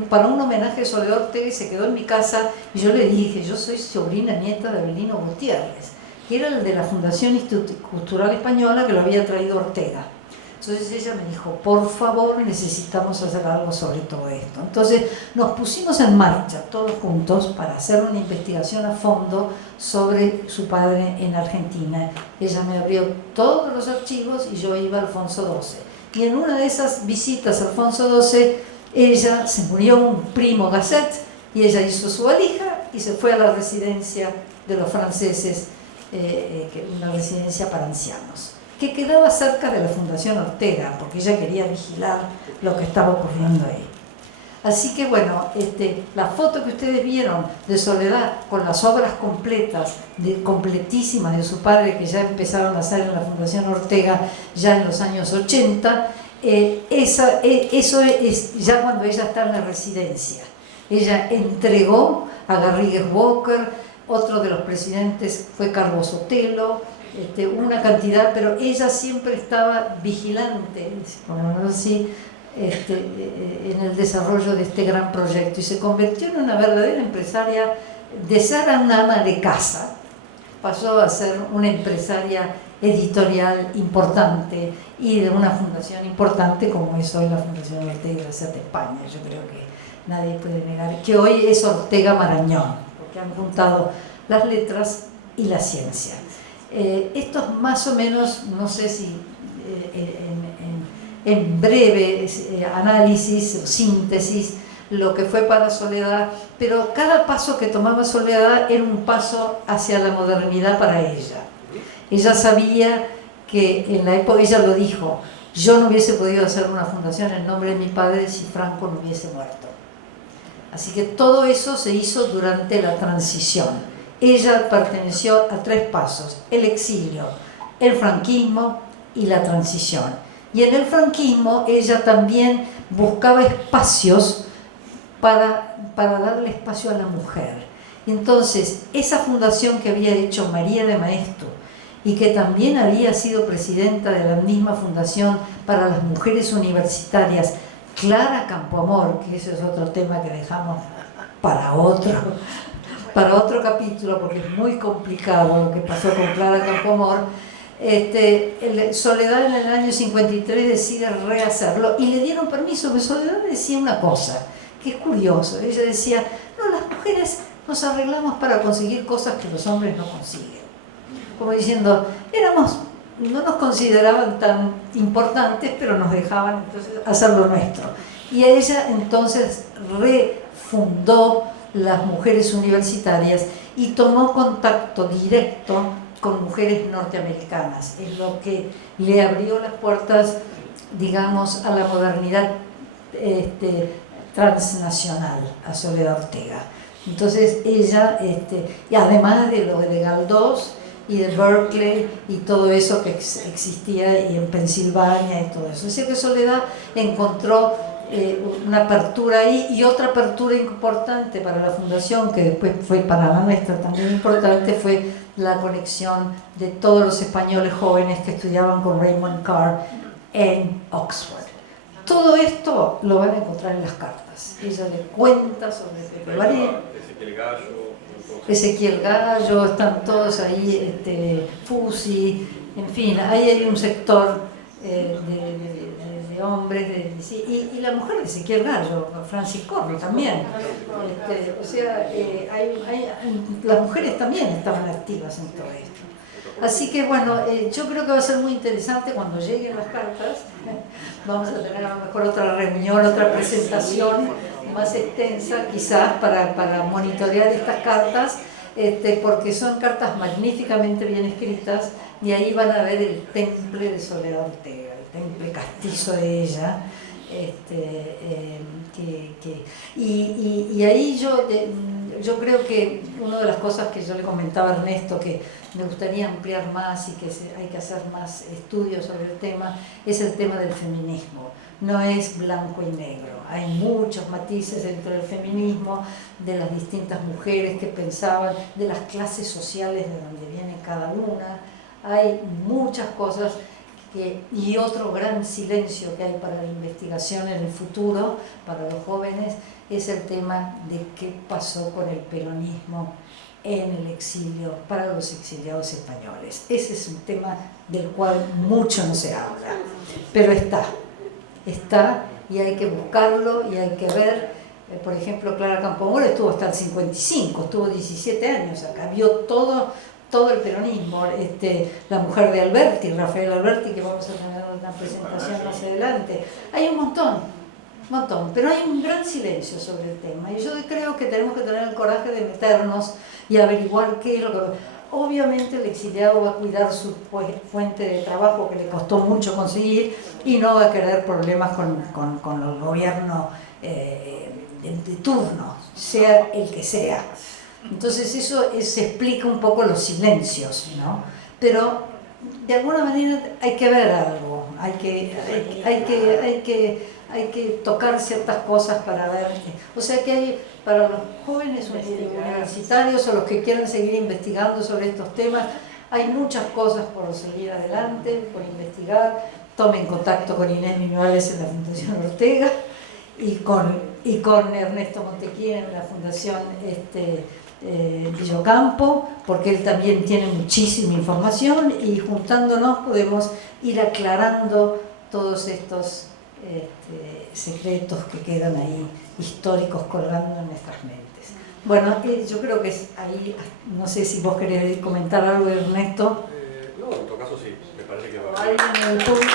para un homenaje a Soledad Ortega y se quedó en mi casa, y yo le dije, yo soy sobrina nieta de Abelino Gutiérrez, que era el de la Fundación Cultural Española, que lo había traído Ortega. Entonces ella me dijo, por favor, necesitamos hacer algo sobre todo esto. Entonces nos pusimos en marcha todos juntos para hacer una investigación a fondo sobre su padre en Argentina. Ella me abrió todos los archivos y yo iba a Alfonso XII. Y en una de esas visitas a Alfonso XII, se murió un primo Gasset, y ella hizo su valija y se fue a la residencia de los franceses, una residencia para ancianos, que quedaba cerca de la Fundación Ortega, porque ella quería vigilar lo que estaba ocurriendo ahí. Así que bueno, la foto que ustedes vieron de Soledad con las obras completas, completísimas de su padre, que ya empezaron a hacer en la Fundación Ortega ya en los años 80, eso es ya cuando ella está en la residencia. Ella entregó a Garrigues Walker, otro de los presidentes fue Carlos Sotelo, una cantidad, pero ella siempre estaba vigilante, así, en el desarrollo de este gran proyecto, y se convirtió en una verdadera empresaria. De ser una ama de casa, pasó a ser una empresaria editorial importante y de una fundación importante como es hoy la Fundación Ortega y Gasset de España. Yo creo que nadie puede negar que hoy es Ortega Marañón, porque han juntado las letras y la ciencia. Esto es más o menos, no sé si en breve análisis o síntesis, lo que fue para Soledad, pero cada paso que tomaba Soledad era un paso hacia la modernidad para ella. Ella sabía que en la época, ella lo dijo, yo no hubiese podido hacer una fundación en nombre de mi padre si Franco no hubiese muerto. Así que todo eso se hizo durante la transición. Ella perteneció a 3 pasos: el exilio, el franquismo y la transición. Y en el franquismo ella también buscaba espacios para darle espacio a la mujer. Y entonces esa fundación que había hecho María de Maeztu y que también había sido presidenta de la misma fundación para las mujeres universitarias, Clara Campoamor, que ese es otro tema que dejamos para otro capítulo, porque es muy complicado lo que pasó con Clara Campoamor. Soledad en el año 53 decide rehacerlo y le dieron permiso, pero Soledad decía una cosa que es curioso. Ella decía, no, las mujeres nos arreglamos para conseguir cosas que los hombres no consiguen. Como diciendo, no nos consideraban tan importantes, pero nos dejaban entonces hacer lo nuestro. Y ella entonces refundó las mujeres universitarias y tomó contacto directo con mujeres norteamericanas. Es lo que le abrió las puertas, digamos, a la modernidad transnacional, a Soledad Ortega. Entonces ella, y además de lo de Galdós y de Berkeley y todo eso que existía y en Pensilvania y todo eso. Así que Soledad encontró una apertura ahí, y otra apertura importante para la fundación, que después fue para la nuestra también importante, fue la conexión de todos los españoles jóvenes que estudiaban con Raymond Carr en Oxford. Todo esto lo van a encontrar en las cartas. Ella le cuenta sobre Pepe Varela, Ezequiel Gallo, están todos ahí, Fusi, en fin, ahí hay un sector de hombres, y la mujer de Ezequiel Gallo, Francis Corro también. O sea, las mujeres también estaban activas en todo esto. Así que bueno, yo creo que va a ser muy interesante cuando lleguen las cartas. Vamos a tener a lo mejor otra reunión, otra presentación más extensa quizás para monitorear estas cartas, porque son cartas magníficamente bien escritas, y ahí van a ver el temple de Soledad Ortega, el temple castizo de ella. Y ahí yo creo que una de las cosas que yo le comentaba a Ernesto, que me gustaría ampliar más y que hay que hacer más estudios sobre el tema, es el tema del feminismo. No es blanco y negro, hay muchos matices dentro del feminismo, de las distintas mujeres que pensaban, de las clases sociales de donde viene cada una. Hay muchas cosas y otro gran silencio que hay para la investigación en el futuro, para los jóvenes, es el tema de qué pasó con el peronismo en el exilio, para los exiliados españoles. Ese es un tema del cual mucho no se habla, pero está y hay que buscarlo y hay que ver. Por ejemplo, Clara Campoamor estuvo hasta el 55, estuvo 17 años acá, vio todo el peronismo. La mujer de Alberti, Rafael Alberti, que vamos a tener una presentación más adelante. Hay un montón, pero hay un gran silencio sobre el tema, y yo creo que tenemos que tener el coraje de meternos y averiguar qué es lo que... Obviamente el exiliado va a cuidar su fuente de trabajo, que le costó mucho conseguir, y no va a querer problemas con el gobierno de turno, sea el que sea. Entonces eso se explica un poco los silencios, ¿no? Pero de alguna manera hay que ver algo, hay que tocar ciertas cosas para ver. O sea que hay, para los jóvenes universitarios o los que quieran seguir investigando sobre estos temas, hay muchas cosas por seguir adelante, por investigar. Tomen contacto con Inés Miñuales en la Fundación Ortega y con Ernesto Montequín en la Fundación Villocampo, porque él también tiene muchísima información y juntándonos podemos ir aclarando todos estos secretos que quedan ahí históricos colgando en nuestras mentes. Bueno, yo creo que es ahí, no sé si vos querés comentar algo, Ernesto. No, en todo caso sí, me parece que va O alguien en el público.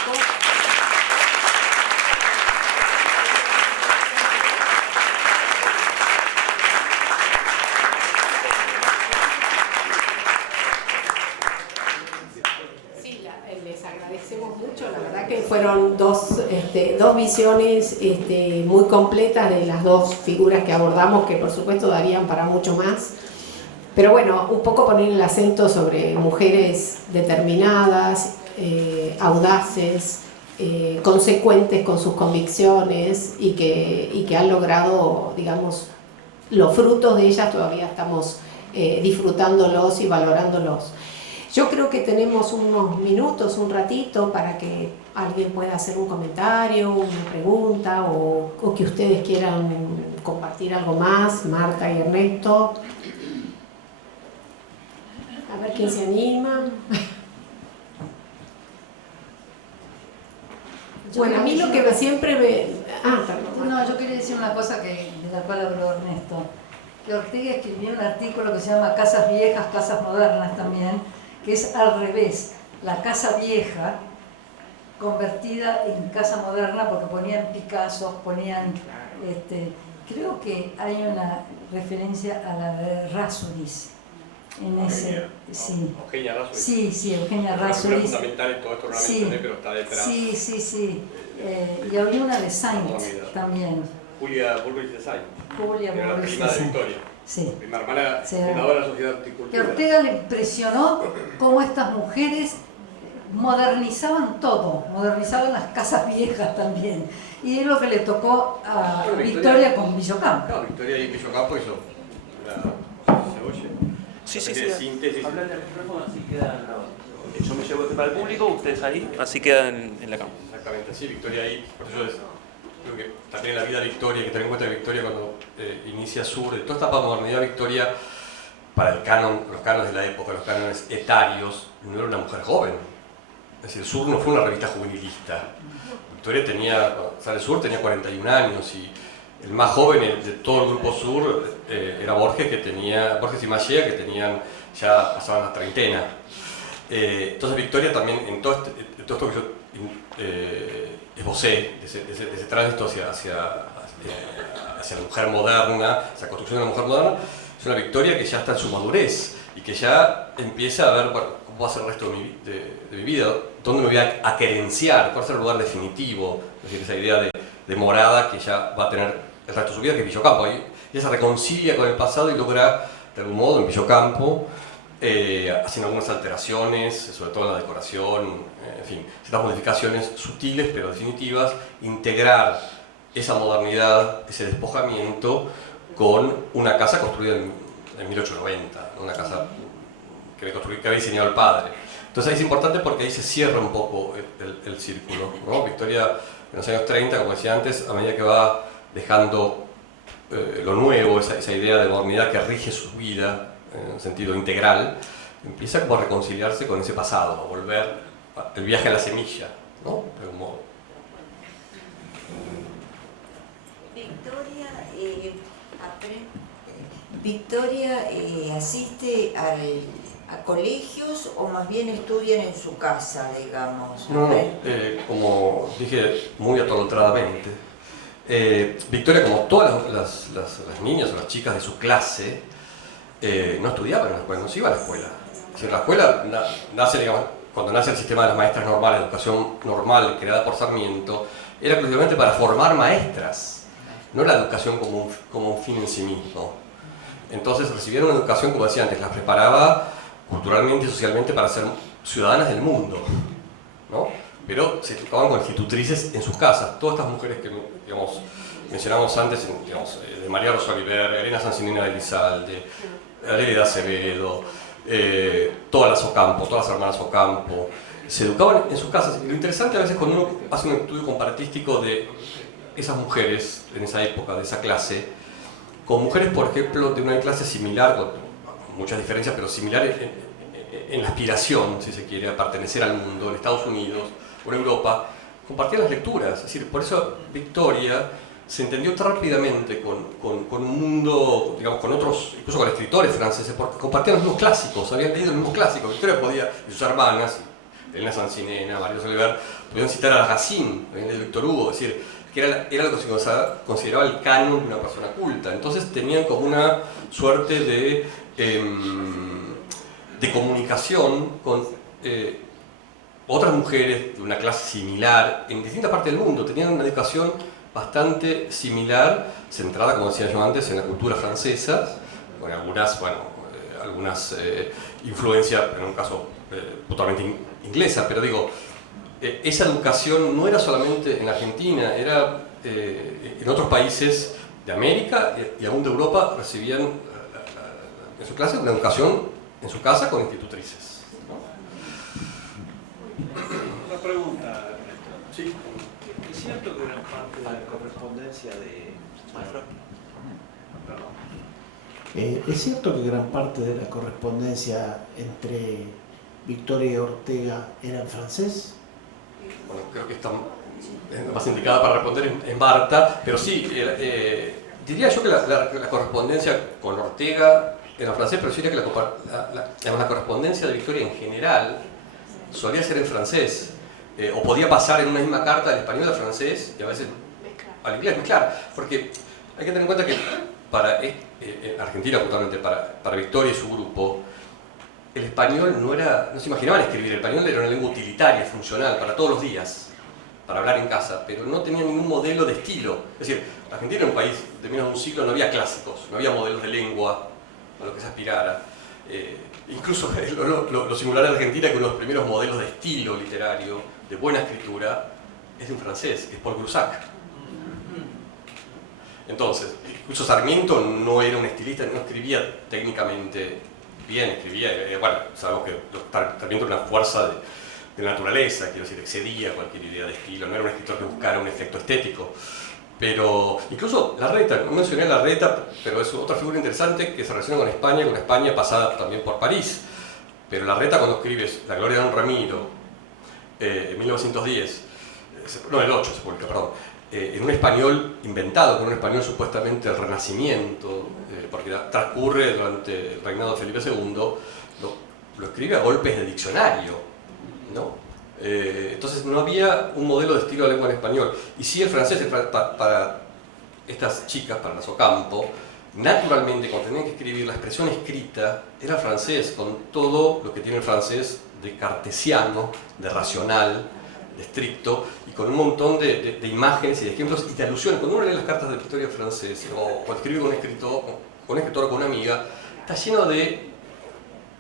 Les agradecemos mucho, la verdad que fueron dos visiones muy completas de las dos figuras que abordamos, que por supuesto darían para mucho más. Pero bueno, un poco poner el acento sobre mujeres determinadas, audaces, consecuentes con sus convicciones y que han logrado, digamos, los frutos de ellas todavía estamos disfrutándolos y valorándolos. Yo creo que tenemos unos minutos, un ratito, para que alguien pueda hacer un comentario, una pregunta o que ustedes quieran compartir algo más, Marta y Ernesto. A ver quién se anima. Bueno, a mí lo que siempre me... perdón. No, yo quería decir una cosa de la cual habló Ernesto. Que Ortega escribió un artículo que se llama Casas Viejas, Casas Modernas también, que es al revés, la casa vieja convertida en casa moderna, porque ponían Picasso, ponían, creo que hay una referencia a la de Rhapsodis en ese, sí. Eugenia Rhapsodis. Sí, Eugenia Es Rhapsodis. fundamental en todo esto, no la Sí. mencioné, pero está detrás. Sí. Y había una de Saint también. Julia Bullrich de Saint, Julia que era la Bullrich prima de de Saint. Victoria. Sí. Prima hermana Sí. fundadora de la Sociedad de Que Horticultura. Ortega le impresionó cómo estas mujeres modernizaban todo, modernizaban las casas viejas también. Y es lo que le tocó a Bueno, Victoria con Villocampo. Claro, Victoria y Villocampo hizo ¿se oye? Sí, Una especie de síntesis. Hablan del micrófono así quedan grabados. Yo me llevo este para el público, ustedes ahí, así quedan en la cámara. Exactamente, sí, Victoria ahí, por eso creo que también la vida de Victoria, que tener en cuenta que Victoria cuando inicia Sur, de toda esta modernidad, Victoria, para el canon, los cánones de la época, los cánones etarios, no era una mujer joven. Es decir, Sur no fue una revista juvenilista. Victoria cuando sale Sur tenía 41 años y el más joven de todo el grupo Sur era Borges y Machea, que ya pasaban la treintena. Entonces Victoria también, en todo esto que yo esbocé, de ese tránsito hacia la mujer moderna, esa construcción de la mujer moderna, es una Victoria que ya está en su madurez y que ya empieza a ver, bueno, cómo va a ser el resto de mi vida, dónde me voy a querenciar, cuál es el lugar definitivo, es decir, esa idea de morada que ya va a tener el resto de su vida, que es Villocampo. Y ella se reconcilia con el pasado y logra, de algún modo, en Villocampo, haciendo algunas alteraciones, sobre todo en la decoración, en fin, ciertas modificaciones sutiles pero definitivas, integrar esa modernidad, ese despojamiento con una casa construida en 1890, una casa que había diseñado el padre. Entonces ahí es importante porque ahí se cierra un poco el círculo, ¿no? Victoria en los años 30, como decía antes, a medida que va dejando lo nuevo, esa idea de modernidad que rige su vida, en un sentido integral, empieza como a reconciliarse con ese pasado, a volver el viaje a la semilla, ¿no? De algún modo. Victoria asiste a colegios o más bien estudian en su casa, digamos. No, como dije muy atolotradamente, Victoria, como todas las niñas o las chicas de su clase, no estudiaban en la escuela, no se iba a la escuela. Es decir, la escuela nace, digamos, cuando nace el sistema de las maestras normales, la educación normal creada por Sarmiento, era exclusivamente para formar maestras, no la educación como un fin en sí mismo. Entonces recibieron una educación, como decía antes, las preparaba culturalmente y socialmente para ser ciudadanas del mundo, ¿no? Pero se educaban con institutrices en sus casas. Todas estas mujeres que, digamos, mencionamos antes, digamos, de María Rosa Oliver, Elena Sancinena de Elizalde, Adelaida Acevedo, todas las Ocampo, todas las hermanas Ocampo, se educaban en sus casas. Y lo interesante a veces cuando uno hace un estudio comparatístico de esas mujeres en esa época, de esa clase, con mujeres, por ejemplo, de una clase similar, con muchas diferencias, pero similar en la aspiración, si se quiere, a pertenecer al mundo, en Estados Unidos o en Europa, compartían las lecturas. Es decir, por eso Victoria se entendió tan rápidamente con un mundo, digamos, con otros, incluso con escritores franceses, porque compartían los mismos clásicos, habían leído los mismos clásicos. Victoria podía, y sus hermanas, Elena Sancinena, María Soler, podían citar a Racine, de Víctor Hugo, es decir, que era lo que se consideraba el canon de una persona culta. Entonces tenían como una suerte de comunicación con otras mujeres de una clase similar en distintas partes del mundo. Tenían una educación bastante similar, centrada, como decía yo antes, en la cultura francesa, con algunas, algunas influencias, en un caso totalmente inglesa, pero digo, esa educación no era solamente en Argentina, era en otros países de América y aún de Europa recibían en su clase una educación en su casa con institutrices, ¿no? Una pregunta, Ernesto. Sí. ¿Es cierto que gran parte de la correspondencia de... ¿Es cierto que gran parte de la correspondencia entre Victoria y Ortega era en francés? Bueno, creo que está más indicada para responder en Marta, pero sí, diría yo que la correspondencia con Ortega era en francés, pero sí diría que la correspondencia de Victoria en general solía ser en francés, o podía pasar en una misma carta del español al francés y a veces al inglés, mezclar, porque hay que tener en cuenta que para Argentina, justamente para Victoria y su grupo, el español no se imaginaban escribir. El español era una lengua utilitaria, funcional, para todos los días, para hablar en casa, pero no tenía ningún modelo de estilo. Es decir, Argentina era un país de menos de un siglo, no había clásicos, no había modelos de lengua a lo que se aspirara. Incluso lo singular de Argentina es que uno de los primeros modelos de estilo literario, de buena escritura, es de un francés, que es Paul Groussac. Entonces, incluso Sarmiento no era un estilista, no escribía técnicamente bien, escribía, bueno, sabemos que Sarmiento era una fuerza de la naturaleza, quiero decir, excedía cualquier idea de estilo, no era un escritor que buscara un efecto estético. Pero incluso Larreta, no mencioné a Larreta, pero es otra figura interesante que se relaciona con España pasada también por París. Pero Larreta, cuando escribes La Gloria de Don Ramiro, en 1910, no, en el 8 se publica, perdón, en un español inventado, con un español supuestamente del Renacimiento, porque transcurre durante el reinado de Felipe II, lo escribe a golpes de diccionario, ¿no? Entonces no había un modelo de estilo de lengua en español. Y sí el francés, para estas chicas, para las Ocampo, naturalmente cuando tenían que escribir la expresión escrita era francés, con todo lo que tiene el francés de cartesiano, de racional, de estricto, y con un montón de imágenes y de ejemplos y de alusiones. Cuando uno lee las cartas de Victoria francesa o escribe con un escritor o con una amiga, está lleno de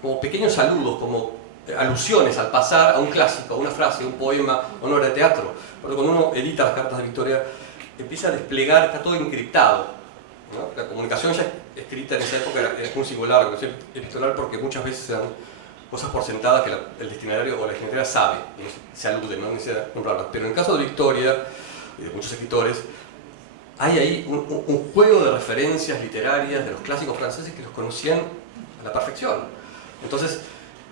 como pequeños saludos, como alusiones al pasar a un clásico, a una frase, a un poema, a una obra de teatro. Pero cuando uno edita las cartas de Victoria, empieza a desplegar, está todo encriptado, ¿no? La comunicación ya escrita en esa época era muy singular, epistolar, porque muchas veces se dan cosas por sentadas que el destinatario o la destinataria sabe, y se aluden, no necesita nombrarlas. Pero en el caso de Victoria y de muchos escritores, hay ahí un juego de referencias literarias de los clásicos franceses que los conocían a la perfección. Entonces,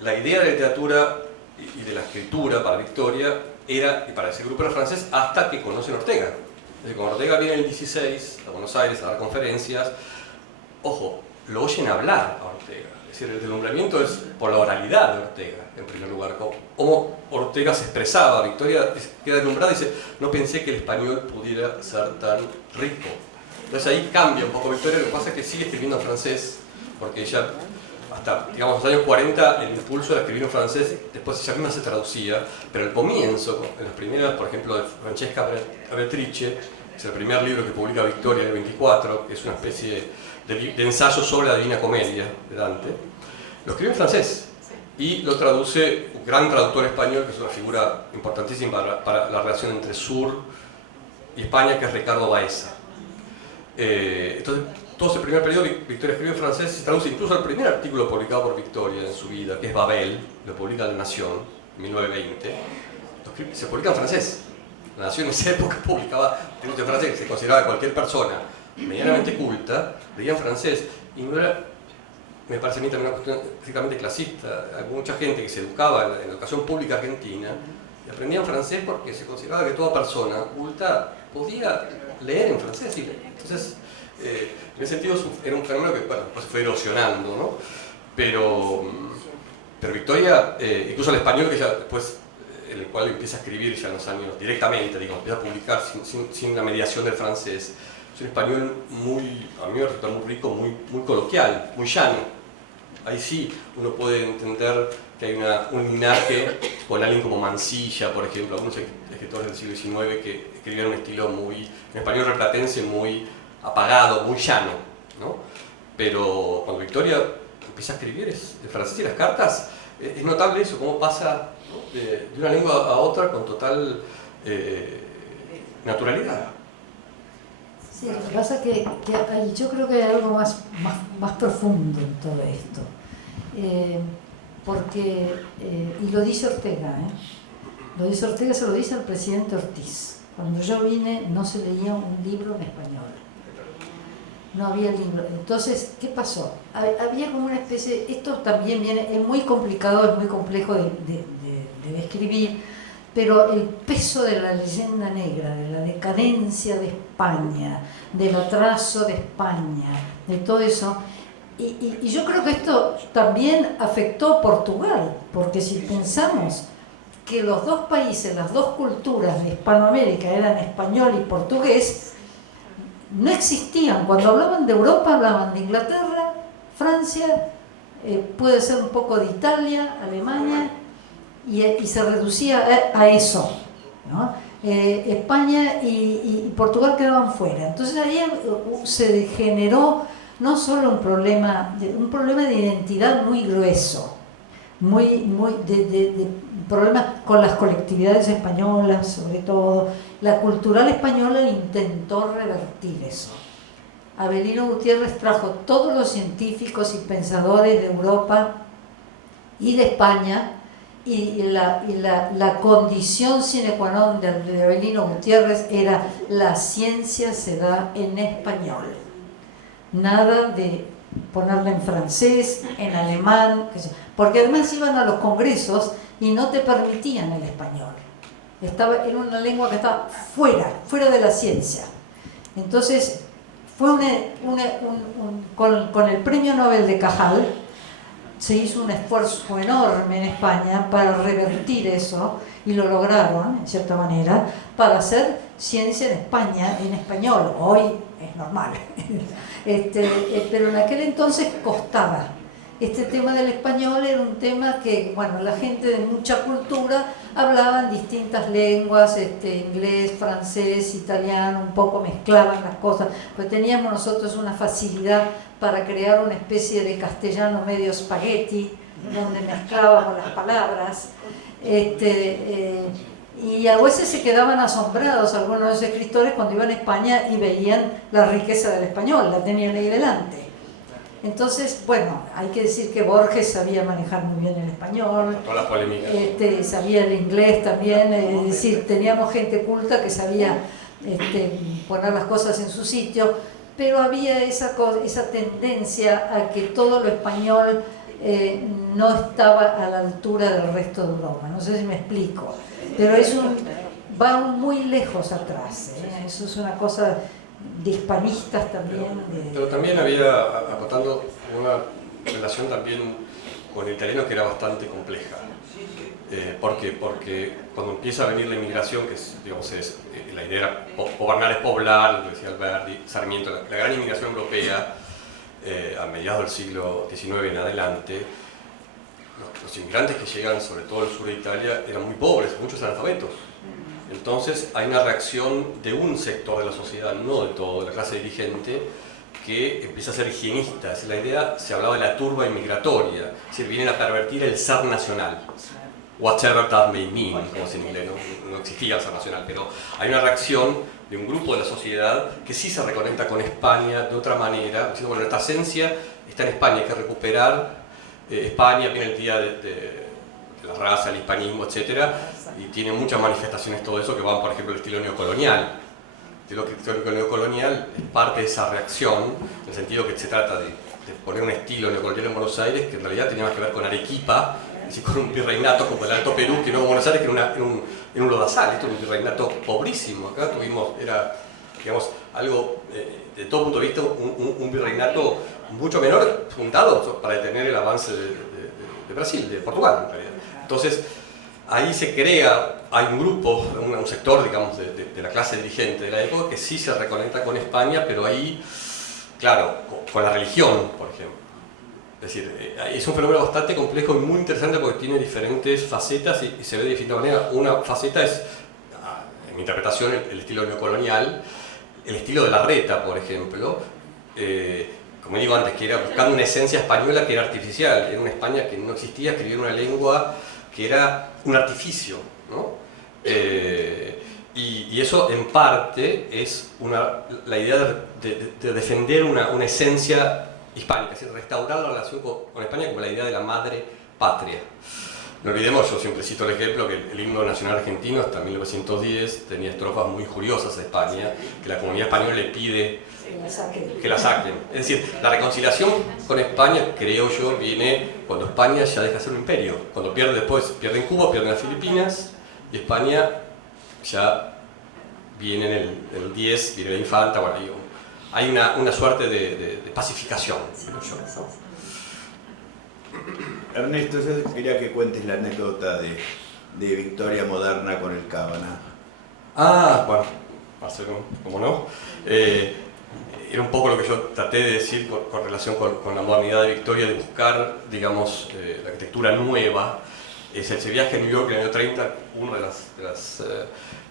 la idea de la literatura y de la escritura para Victoria era, y para ese grupo era francés, hasta que conocen a Ortega. Es decir, cuando Ortega viene en el 16 a Buenos Aires a dar conferencias, ojo, lo oyen hablar a Ortega. Es decir, el deslumbramiento es por la oralidad de Ortega, en primer lugar. Cómo Ortega se expresaba. Victoria queda deslumbrada y dice, no pensé que el español pudiera ser tan rico. Entonces ahí cambia un poco Victoria, lo que pasa es que sigue escribiendo en francés, porque ella, hasta digamos, los años 40, el impulso era escribir en francés, después ella misma se traducía, pero al comienzo, en las primeras, por ejemplo, de Francesca Beatrice, es el primer libro que publica Victoria en el 24, que es una especie de ensayo sobre la Divina Comedia de Dante, lo escribe en francés y lo traduce un gran traductor español, que es una figura importantísima para la relación entre Sur y España, que es Ricardo Baeza. Entonces, todo ese primer periodo Victoria escribe en francés, se traduce incluso al primer artículo publicado por Victoria en su vida, que es Babel, lo publica La Nación, en 1920, se publica en francés. La Nación en esa época publicaba textos en francés, se consideraba que cualquier persona medianamente culta, leía en francés, y no era, me parece a mí también una cuestión estrictamente clasista. Hay mucha gente que se educaba en la educación pública argentina y aprendía en francés porque se consideraba que toda persona culta podía leer en francés. Entonces, en ese sentido era un fenómeno que, bueno, pues se fue erosionando, ¿no? Pero Victoria, incluso el español que ya después, en el cual empieza a escribir ya en los años directamente, digo, empieza a publicar sin la mediación del francés, es un español muy, a mí me resulta muy rico, muy coloquial, muy llano. Ahí sí uno puede entender que hay un linaje con alguien como Mansilla, por ejemplo, algunos escritores del siglo XIX que escribían un estilo muy, en español replatense, muy apagado, muy llano, ¿no? Pero cuando Victoria empieza a escribir de francés y las cartas, es notable eso, cómo pasa, ¿no?, de una lengua a otra con total naturalidad. Sí, lo que pasa es que yo creo que hay algo más profundo en todo esto. Porque, y lo dice Ortega, lo dice Ortega, se lo dice al presidente Ortiz. Cuando yo vine no se leía un libro en español. No había libro. Entonces, ¿qué pasó? Había como una especie, esto también viene, es muy complicado, es muy complejo de describir, pero el peso de la leyenda negra, de la decadencia de España, del atraso de España, de todo eso, y yo creo que esto también afectó a Portugal, porque si pensamos que los dos países, las dos culturas de Hispanoamérica eran español y portugués, no existían. Cuando hablaban de Europa hablaban de Inglaterra, Francia, puede ser un poco de Italia, Alemania, y se reducía a eso, ¿no? España y Portugal quedaban fuera. Entonces ahí se generó no solo un problema de identidad muy grueso, de problemas con las colectividades españolas, sobre todo. La cultural española intentó revertir eso. Avelino Gutiérrez trajo todos los científicos y pensadores de Europa y de España, y la condición sine qua non de Avelino Gutiérrez era: la ciencia se da en español. Nada de ponerla en francés, en alemán, porque además iban a los congresos y no te permitían el español. Era una lengua que estaba fuera de la ciencia. Entonces, fue con el premio Nobel de Cajal, se hizo un esfuerzo enorme en España para revertir eso, y lo lograron, en cierta manera, para hacer ciencia en España, en español. Hoy es normal. Pero en aquel entonces costaba. Este tema del español era un tema que, bueno, la gente de mucha cultura hablaban distintas lenguas, inglés, francés, italiano, un poco mezclaban las cosas, pues teníamos nosotros una facilidad para crear una especie de castellano medio spaghetti, donde mezclábamos las palabras, y a veces se quedaban asombrados algunos de esos escritores cuando iban a España y veían la riqueza del español, la tenían ahí delante. Entonces, bueno, hay que decir que Borges sabía manejar muy bien el español, todas las polémicas. Sabía el inglés también, es decir, teníamos gente culta que sabía poner las cosas en su sitio, pero había esa tendencia a que todo lo español no estaba a la altura del resto de Europa. No sé si me explico, pero va muy lejos atrás, eso es una cosa de hispanistas también. Pero también había, acotando, una relación también con el italiano que era bastante compleja. ¿Por qué? Porque cuando empieza a venir la inmigración, que es, digamos, la idea era gobernar es poblar, lo decía Alberti, Sarmiento, la gran inmigración europea a mediados del siglo XIX en adelante, los inmigrantes que llegan, sobre todo al sur de Italia, eran muy pobres, muchos analfabetos. Entonces hay una reacción de un sector de la sociedad, no de todo, de la clase dirigente, que empieza a ser higienista. Es la idea, se hablaba de la turba inmigratoria, es decir, vienen a pervertir el zar nacional. Whatever that may mean, como se en inglés, no existía el zar nacional, pero hay una reacción de un grupo de la sociedad que sí se reconecta con España de otra manera, diciendo, bueno, nuestra esencia está en España, hay que recuperar España, viene el día de la raza, el hispanismo, etc. Y tiene muchas manifestaciones todo eso que van, por ejemplo, al estilo neocolonial. El estilo neocolonial, España parte de esa reacción, en el sentido que se trata de poner un estilo neocolonial en Buenos Aires que en realidad tenía más que ver con Arequipa, es decir, con un virreinato como el Alto Perú, que no Buenos Aires, que era en un lodazal. Esto era un virreinato pobrísimo. Acá era, digamos, algo, de todo punto de vista, un virreinato mucho menor, fundado para detener el avance de Brasil, de Portugal, en realidad. Entonces, ahí se crea, hay un grupo, un sector, digamos, de la clase dirigente de la época que sí se reconecta con España, pero ahí, claro, con la religión, por ejemplo. Es decir, es un fenómeno bastante complejo y muy interesante porque tiene diferentes facetas y se ve de distinta manera. Una faceta es, en mi interpretación, el estilo neocolonial, el estilo de Larreta, por ejemplo, como digo antes, que era buscando una esencia española que era artificial, era una España que no existía, escribía una lengua que era un artificio, ¿no? Y eso en parte es la idea de defender una esencia hispánica, es decir, restaurar la relación con España como la idea de la madre patria. No olvidemos, yo siempre cito el ejemplo, que el himno nacional argentino hasta 1910 tenía estrofas muy injuriosas a España, que la comunidad española le pide que la saquen. Es decir, la reconciliación con España, creo yo, viene cuando España ya deja de ser un imperio. Cuando pierden Cuba, pierden las Filipinas, y España ya viene en el 10, viene la Infanta, bueno, hay una suerte de pacificación, creo yo. Ernesto, yo quería que cuentes la anécdota de Victoria Moderna con el Cábana. Bueno, ¿cómo no? Era un poco lo que yo traté de decir con relación con la modernidad de Victoria, de buscar, digamos, la arquitectura nueva. Ese viaje a New York en el año 30, uno de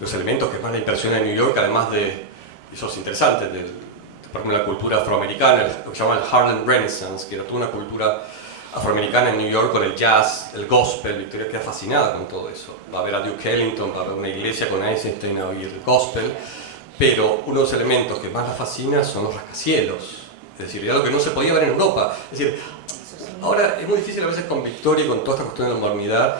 los elementos que más le impresiona en New York, además de esos interesantes, por ejemplo, la cultura afroamericana, lo que se llama el Harlem Renaissance, que era toda una cultura afroamericana en New York con el jazz, el gospel. Victoria queda fascinada con todo eso. Va a ver a Duke Ellington, va a ver una iglesia con Eisenstein a oír el gospel, pero uno de los elementos que más la fascina son los rascacielos. Es decir, era algo que no se podía ver en Europa. Es decir, ahora es muy difícil a veces con Victoria y con toda esta cuestión de la modernidad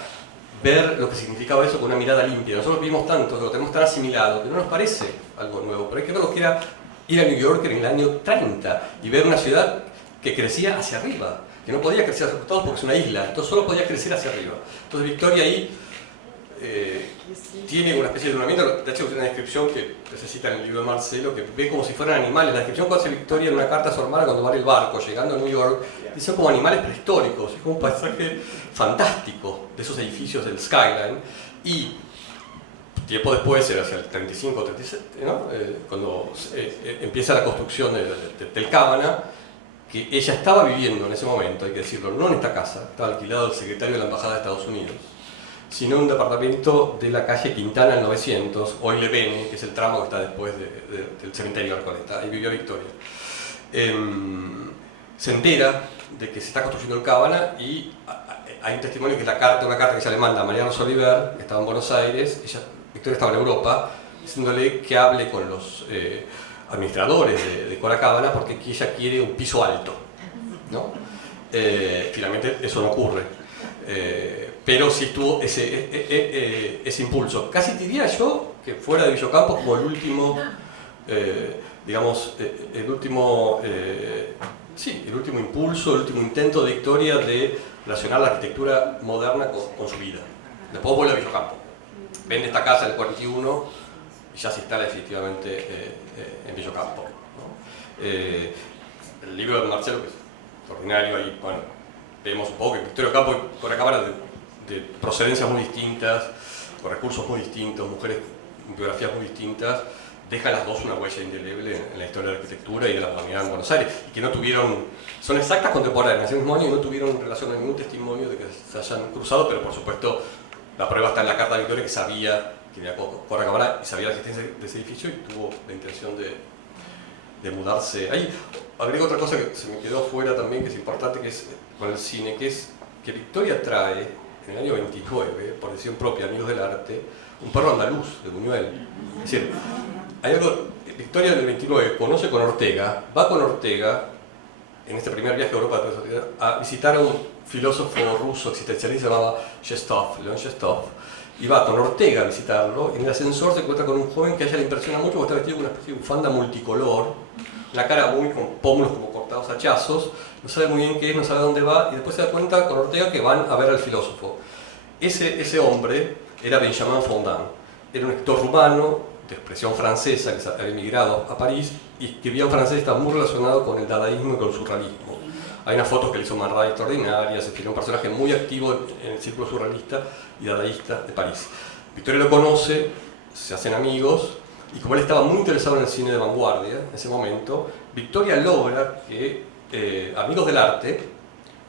ver lo que significaba eso con una mirada limpia. Nosotros vimos tanto, lo tenemos tan asimilado, que no nos parece algo nuevo, pero hay que ver lo que era ir a New York en el año 30 y ver una ciudad que crecía hacia arriba, que no podía crecer hacia los costados porque es una isla, entonces solo podía crecer hacia arriba. Entonces Victoria ahí tiene una especie de ornamento. De hecho, hay una descripción que se cita en el libro de Marcelo, que ve como si fueran animales. La descripción que hace Victoria en una carta a su hermana cuando va en el barco llegando a New York, dice como animales prehistóricos, es como un paisaje fantástico de esos edificios del skyline. Y tiempo después, era hacia el 35 o 37, ¿no? Cuando empieza la construcción del Cábana, que ella estaba viviendo en ese momento, hay que decirlo, no en esta casa, estaba alquilado el secretario de la Embajada de Estados Unidos, sino en un departamento de la calle Quintana al 900, hoy Le Bene, que es el tramo que está después del cementerio de Recoleta. Ahí vivió Victoria. Se entera de que se está construyendo el Cábana y hay un testimonio que es una carta que ella le manda a Mariano Soliver, que estaba en Buenos Aires. Victoria estaba en Europa, diciéndole que hable con los administradores de Cora Cábana porque ella quiere un piso alto, ¿no? Finalmente eso no ocurre. Pero sí tuvo ese impulso. Casi diría yo que fuera de Villocampo como el último, digamos, el último impulso, el último intento de Victoria de relacionar la arquitectura moderna con su vida. Después vuelve a Villocampo, vende esta casa en el 41 y ya se instala definitivamente en Villocampo, ¿no? El libro de Marcelo, que es extraordinario, ahí, bueno, vemos un poco que Victoria Ocampo y Cora Cábana de procedencias muy distintas, con recursos muy distintos, mujeres con biografías muy distintas, dejan las dos una huella indeleble en la historia de la arquitectura y de la modernidad en Buenos Aires, y que no tuvieron, son exactas contemporáneas, ese mismo año y no tuvieron relación a ningún testimonio de que se hayan cruzado, pero por supuesto la prueba está en la carta de Victoria, que sabía que era Cora Cábana y sabía la existencia de ese edificio y tuvo la intención de mudarse. Ahí agrego otra cosa que se me quedó fuera también, que es importante, que es con el cine, que es que Victoria trae en el año 29, por decisión propia, Amigos del Arte, un perro andaluz de Buñuel. Es decir, hay algo, Victoria en el 29 conoce con Ortega, va con Ortega en este primer viaje a Europa a visitar a un filósofo ruso existencialista llamado León Shestov, y va con Ortega a visitarlo, y en el ascensor se encuentra con un joven que a ella le impresiona mucho porque está vestido con una especie de bufanda multicolor, la cara muy con pómulos como cortados a hachazos, no sabe muy bien qué es, no sabe dónde va, y después se da cuenta con Ortega que van a ver al filósofo. Ese hombre era Benjamin Fondin, era un escritor rumano de expresión francesa que había emigrado a París y escribía en francés, estaba muy relacionado con el dadaísmo y con el surrealismo. Hay unas fotos que le hizo Man Ray extraordinarias, es un personaje muy activo en el círculo surrealista y dadaísta de París. Victoria lo conoce, se hacen amigos, y como él estaba muy interesado en el cine de vanguardia en ese momento, Victoria logra que Amigos del Arte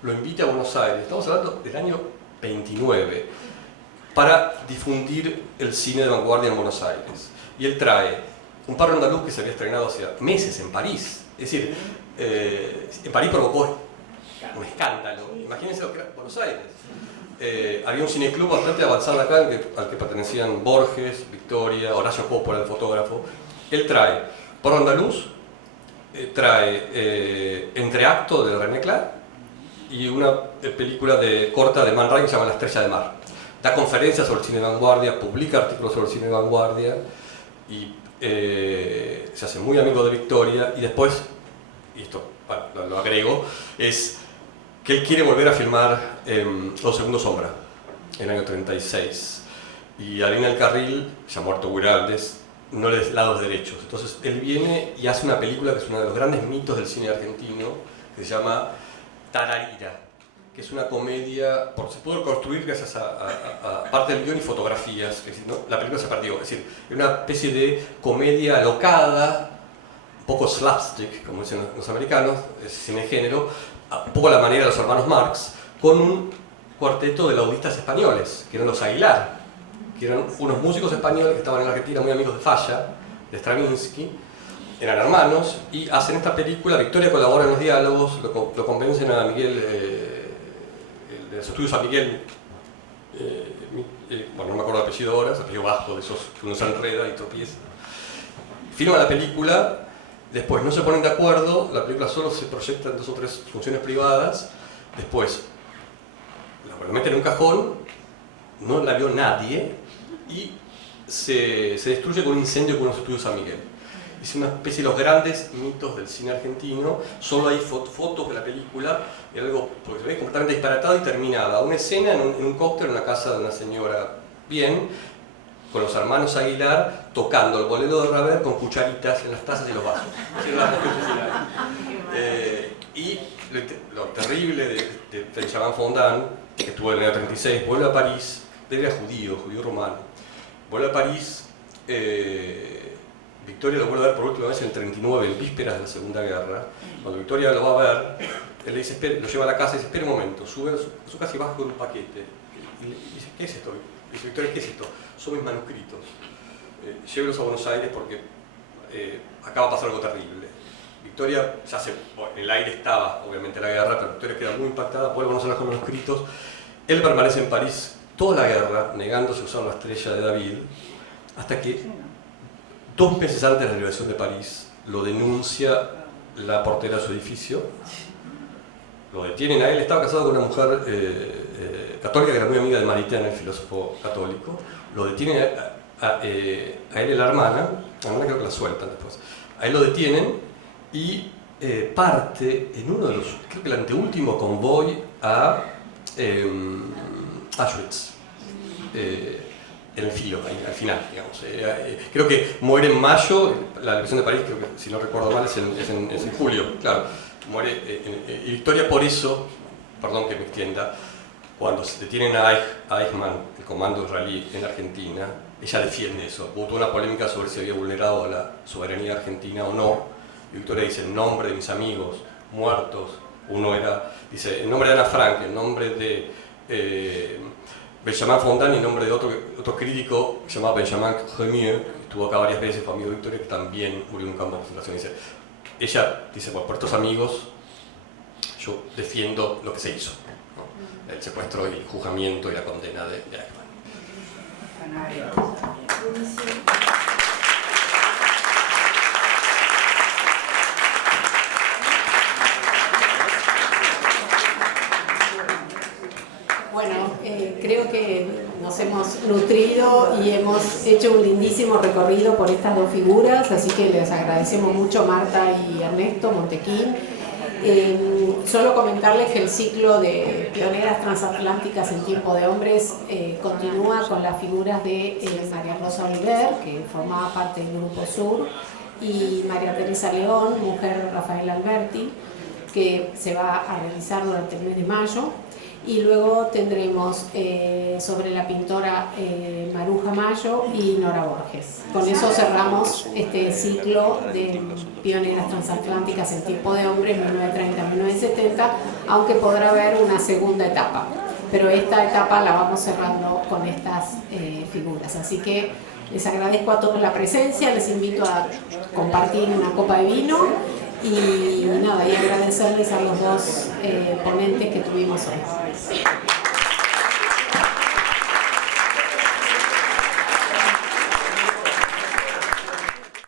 lo invite a Buenos Aires, estamos hablando del año 29, para difundir el cine de vanguardia en Buenos Aires. Y él trae un Parro andaluz que se había estrenado hace meses en París, es decir, en París provocó un escándalo, imagínense lo que era Buenos Aires. Había un cineclub bastante avanzado acá al que pertenecían Borges, Victoria, Horacio Coppola, el fotógrafo. Él trae Porro Andaluz, trae Entreacto de René Clair y una película corta de Man Ray que se llama La Estrella de Mar. Da conferencias sobre el cine de vanguardia, publica artículos sobre el cine de vanguardia y se hace muy amigo de Victoria, y después, y esto bueno, lo agrego, es que él quiere volver a filmar Los Segundos Sombra, en el año 36. Y Arena del Carril, ya muerto Guiraldes, no le da los derechos. Entonces él viene y hace una película que es uno de los grandes mitos del cine argentino, que se llama Tararira, que es una comedia, se pudo construir gracias a parte del guión y fotografías, que ¿no? La película se perdió, es decir, es una especie de comedia alocada, un poco slapstick, como dicen los americanos, es cine de género, un poco a la manera de los hermanos Marx, con un cuarteto de laudistas españoles, que eran los Aguilar, que eran unos músicos españoles que estaban en Argentina, muy amigos de Falla, de Stravinsky, eran hermanos, y hacen esta película. Victoria colabora en los diálogos, lo convencen a Miguel, de los estudios San Miguel, bueno, no me acuerdo el apellido ahora, es apellido vasco, de esos que uno se enreda y tropieza. Filman la película. Después no se ponen de acuerdo, la película solo se proyecta en 2 o 3 funciones privadas, después la meten en un cajón, no la vio nadie y se destruye con un incendio con los estudios San Miguel. Es una especie de los grandes mitos del cine argentino, solo hay fotos de la película, es algo porque se ve completamente disparatado y terminada. Una escena en un cóctel en una casa de una señora bien, con los hermanos Aguilar tocando el bolero de Ravel con cucharitas en las tazas y los vasos. Y lo terrible de Benjamin Fondin, que estuvo en el año 36, vuelve a París, él era judío romano, vuelve a París, Victoria lo vuelve a ver por última vez en el 39, en vísperas de la Segunda Guerra. Cuando Victoria lo va a ver, él le dice, lo lleva a la casa y dice, espera un momento, sube a su casa y baja con un paquete. Y dice, ¿qué es esto? Dice, Victoria, ¿qué es esto? Son mis manuscritos. Llévelos a Buenos Aires porque acá va a pasar algo terrible. Victoria, en el aire estaba obviamente la guerra, pero Victoria queda muy impactada, vuelve a Buenos Aires con manuscritos. Él permanece en París toda la guerra, negándose a usar la estrella de David, hasta que 2 meses antes de la liberación de París lo denuncia la portera de su edificio. Lo detienen a él, estaba casado con una mujer católica que era muy amiga de Maritain, el filósofo católico. Lo detienen a él y la hermana creo que la sueltan después. A él lo detienen y parte en uno de los, creo que el anteúltimo convoy a Auschwitz, en el filo, ahí, al final, digamos. Creo que muere en mayo, la liberación de París, creo que si no recuerdo mal es en julio, claro. Muere, y Victoria por eso, perdón que me extienda, cuando se detienen a Eichmann, el comando israelí en Argentina, ella defiende eso. Hubo toda una polémica sobre si había vulnerado la soberanía argentina o no. Y Victoria dice, en nombre de mis amigos muertos, uno era, dice, en nombre de Ana Frank, en nombre de Benjamin Fondin y en nombre de otro crítico que se llamaba Benjamin Remieux, que estuvo acá varias veces, fue amigo de Victoria, que también murió en un campo de concentración. Dice, ella dice, bueno, por estos amigos yo defiendo lo que se hizo, ¿no? El secuestro y el juzgamiento y la condena de Eichmann. Bueno, creo que nos nos hemos nutrido y hemos hecho un lindísimo recorrido por estas dos figuras, así que les agradecemos mucho Marta y Ernesto Montequín. Solo comentarles que el ciclo de Pioneras Transatlánticas en Tiempo de Hombres continúa con las figuras de María Rosa Oliver, que formaba parte del Grupo Sur, y María Teresa León, mujer de Rafael Alberti, que se va a realizar durante el mes de mayo. Y luego tendremos sobre la pintora Maruja Mayo y Nora Borges. Con eso cerramos este ciclo de Pioneras Transatlánticas en Tiempo de Hombres 1930-1970, aunque podrá haber una segunda etapa. Pero esta etapa la vamos cerrando con estas figuras. Así que les agradezco a todos la presencia, les invito a compartir una copa de vino y nada, y agradecerles a los dos ponentes que tuvimos hoy.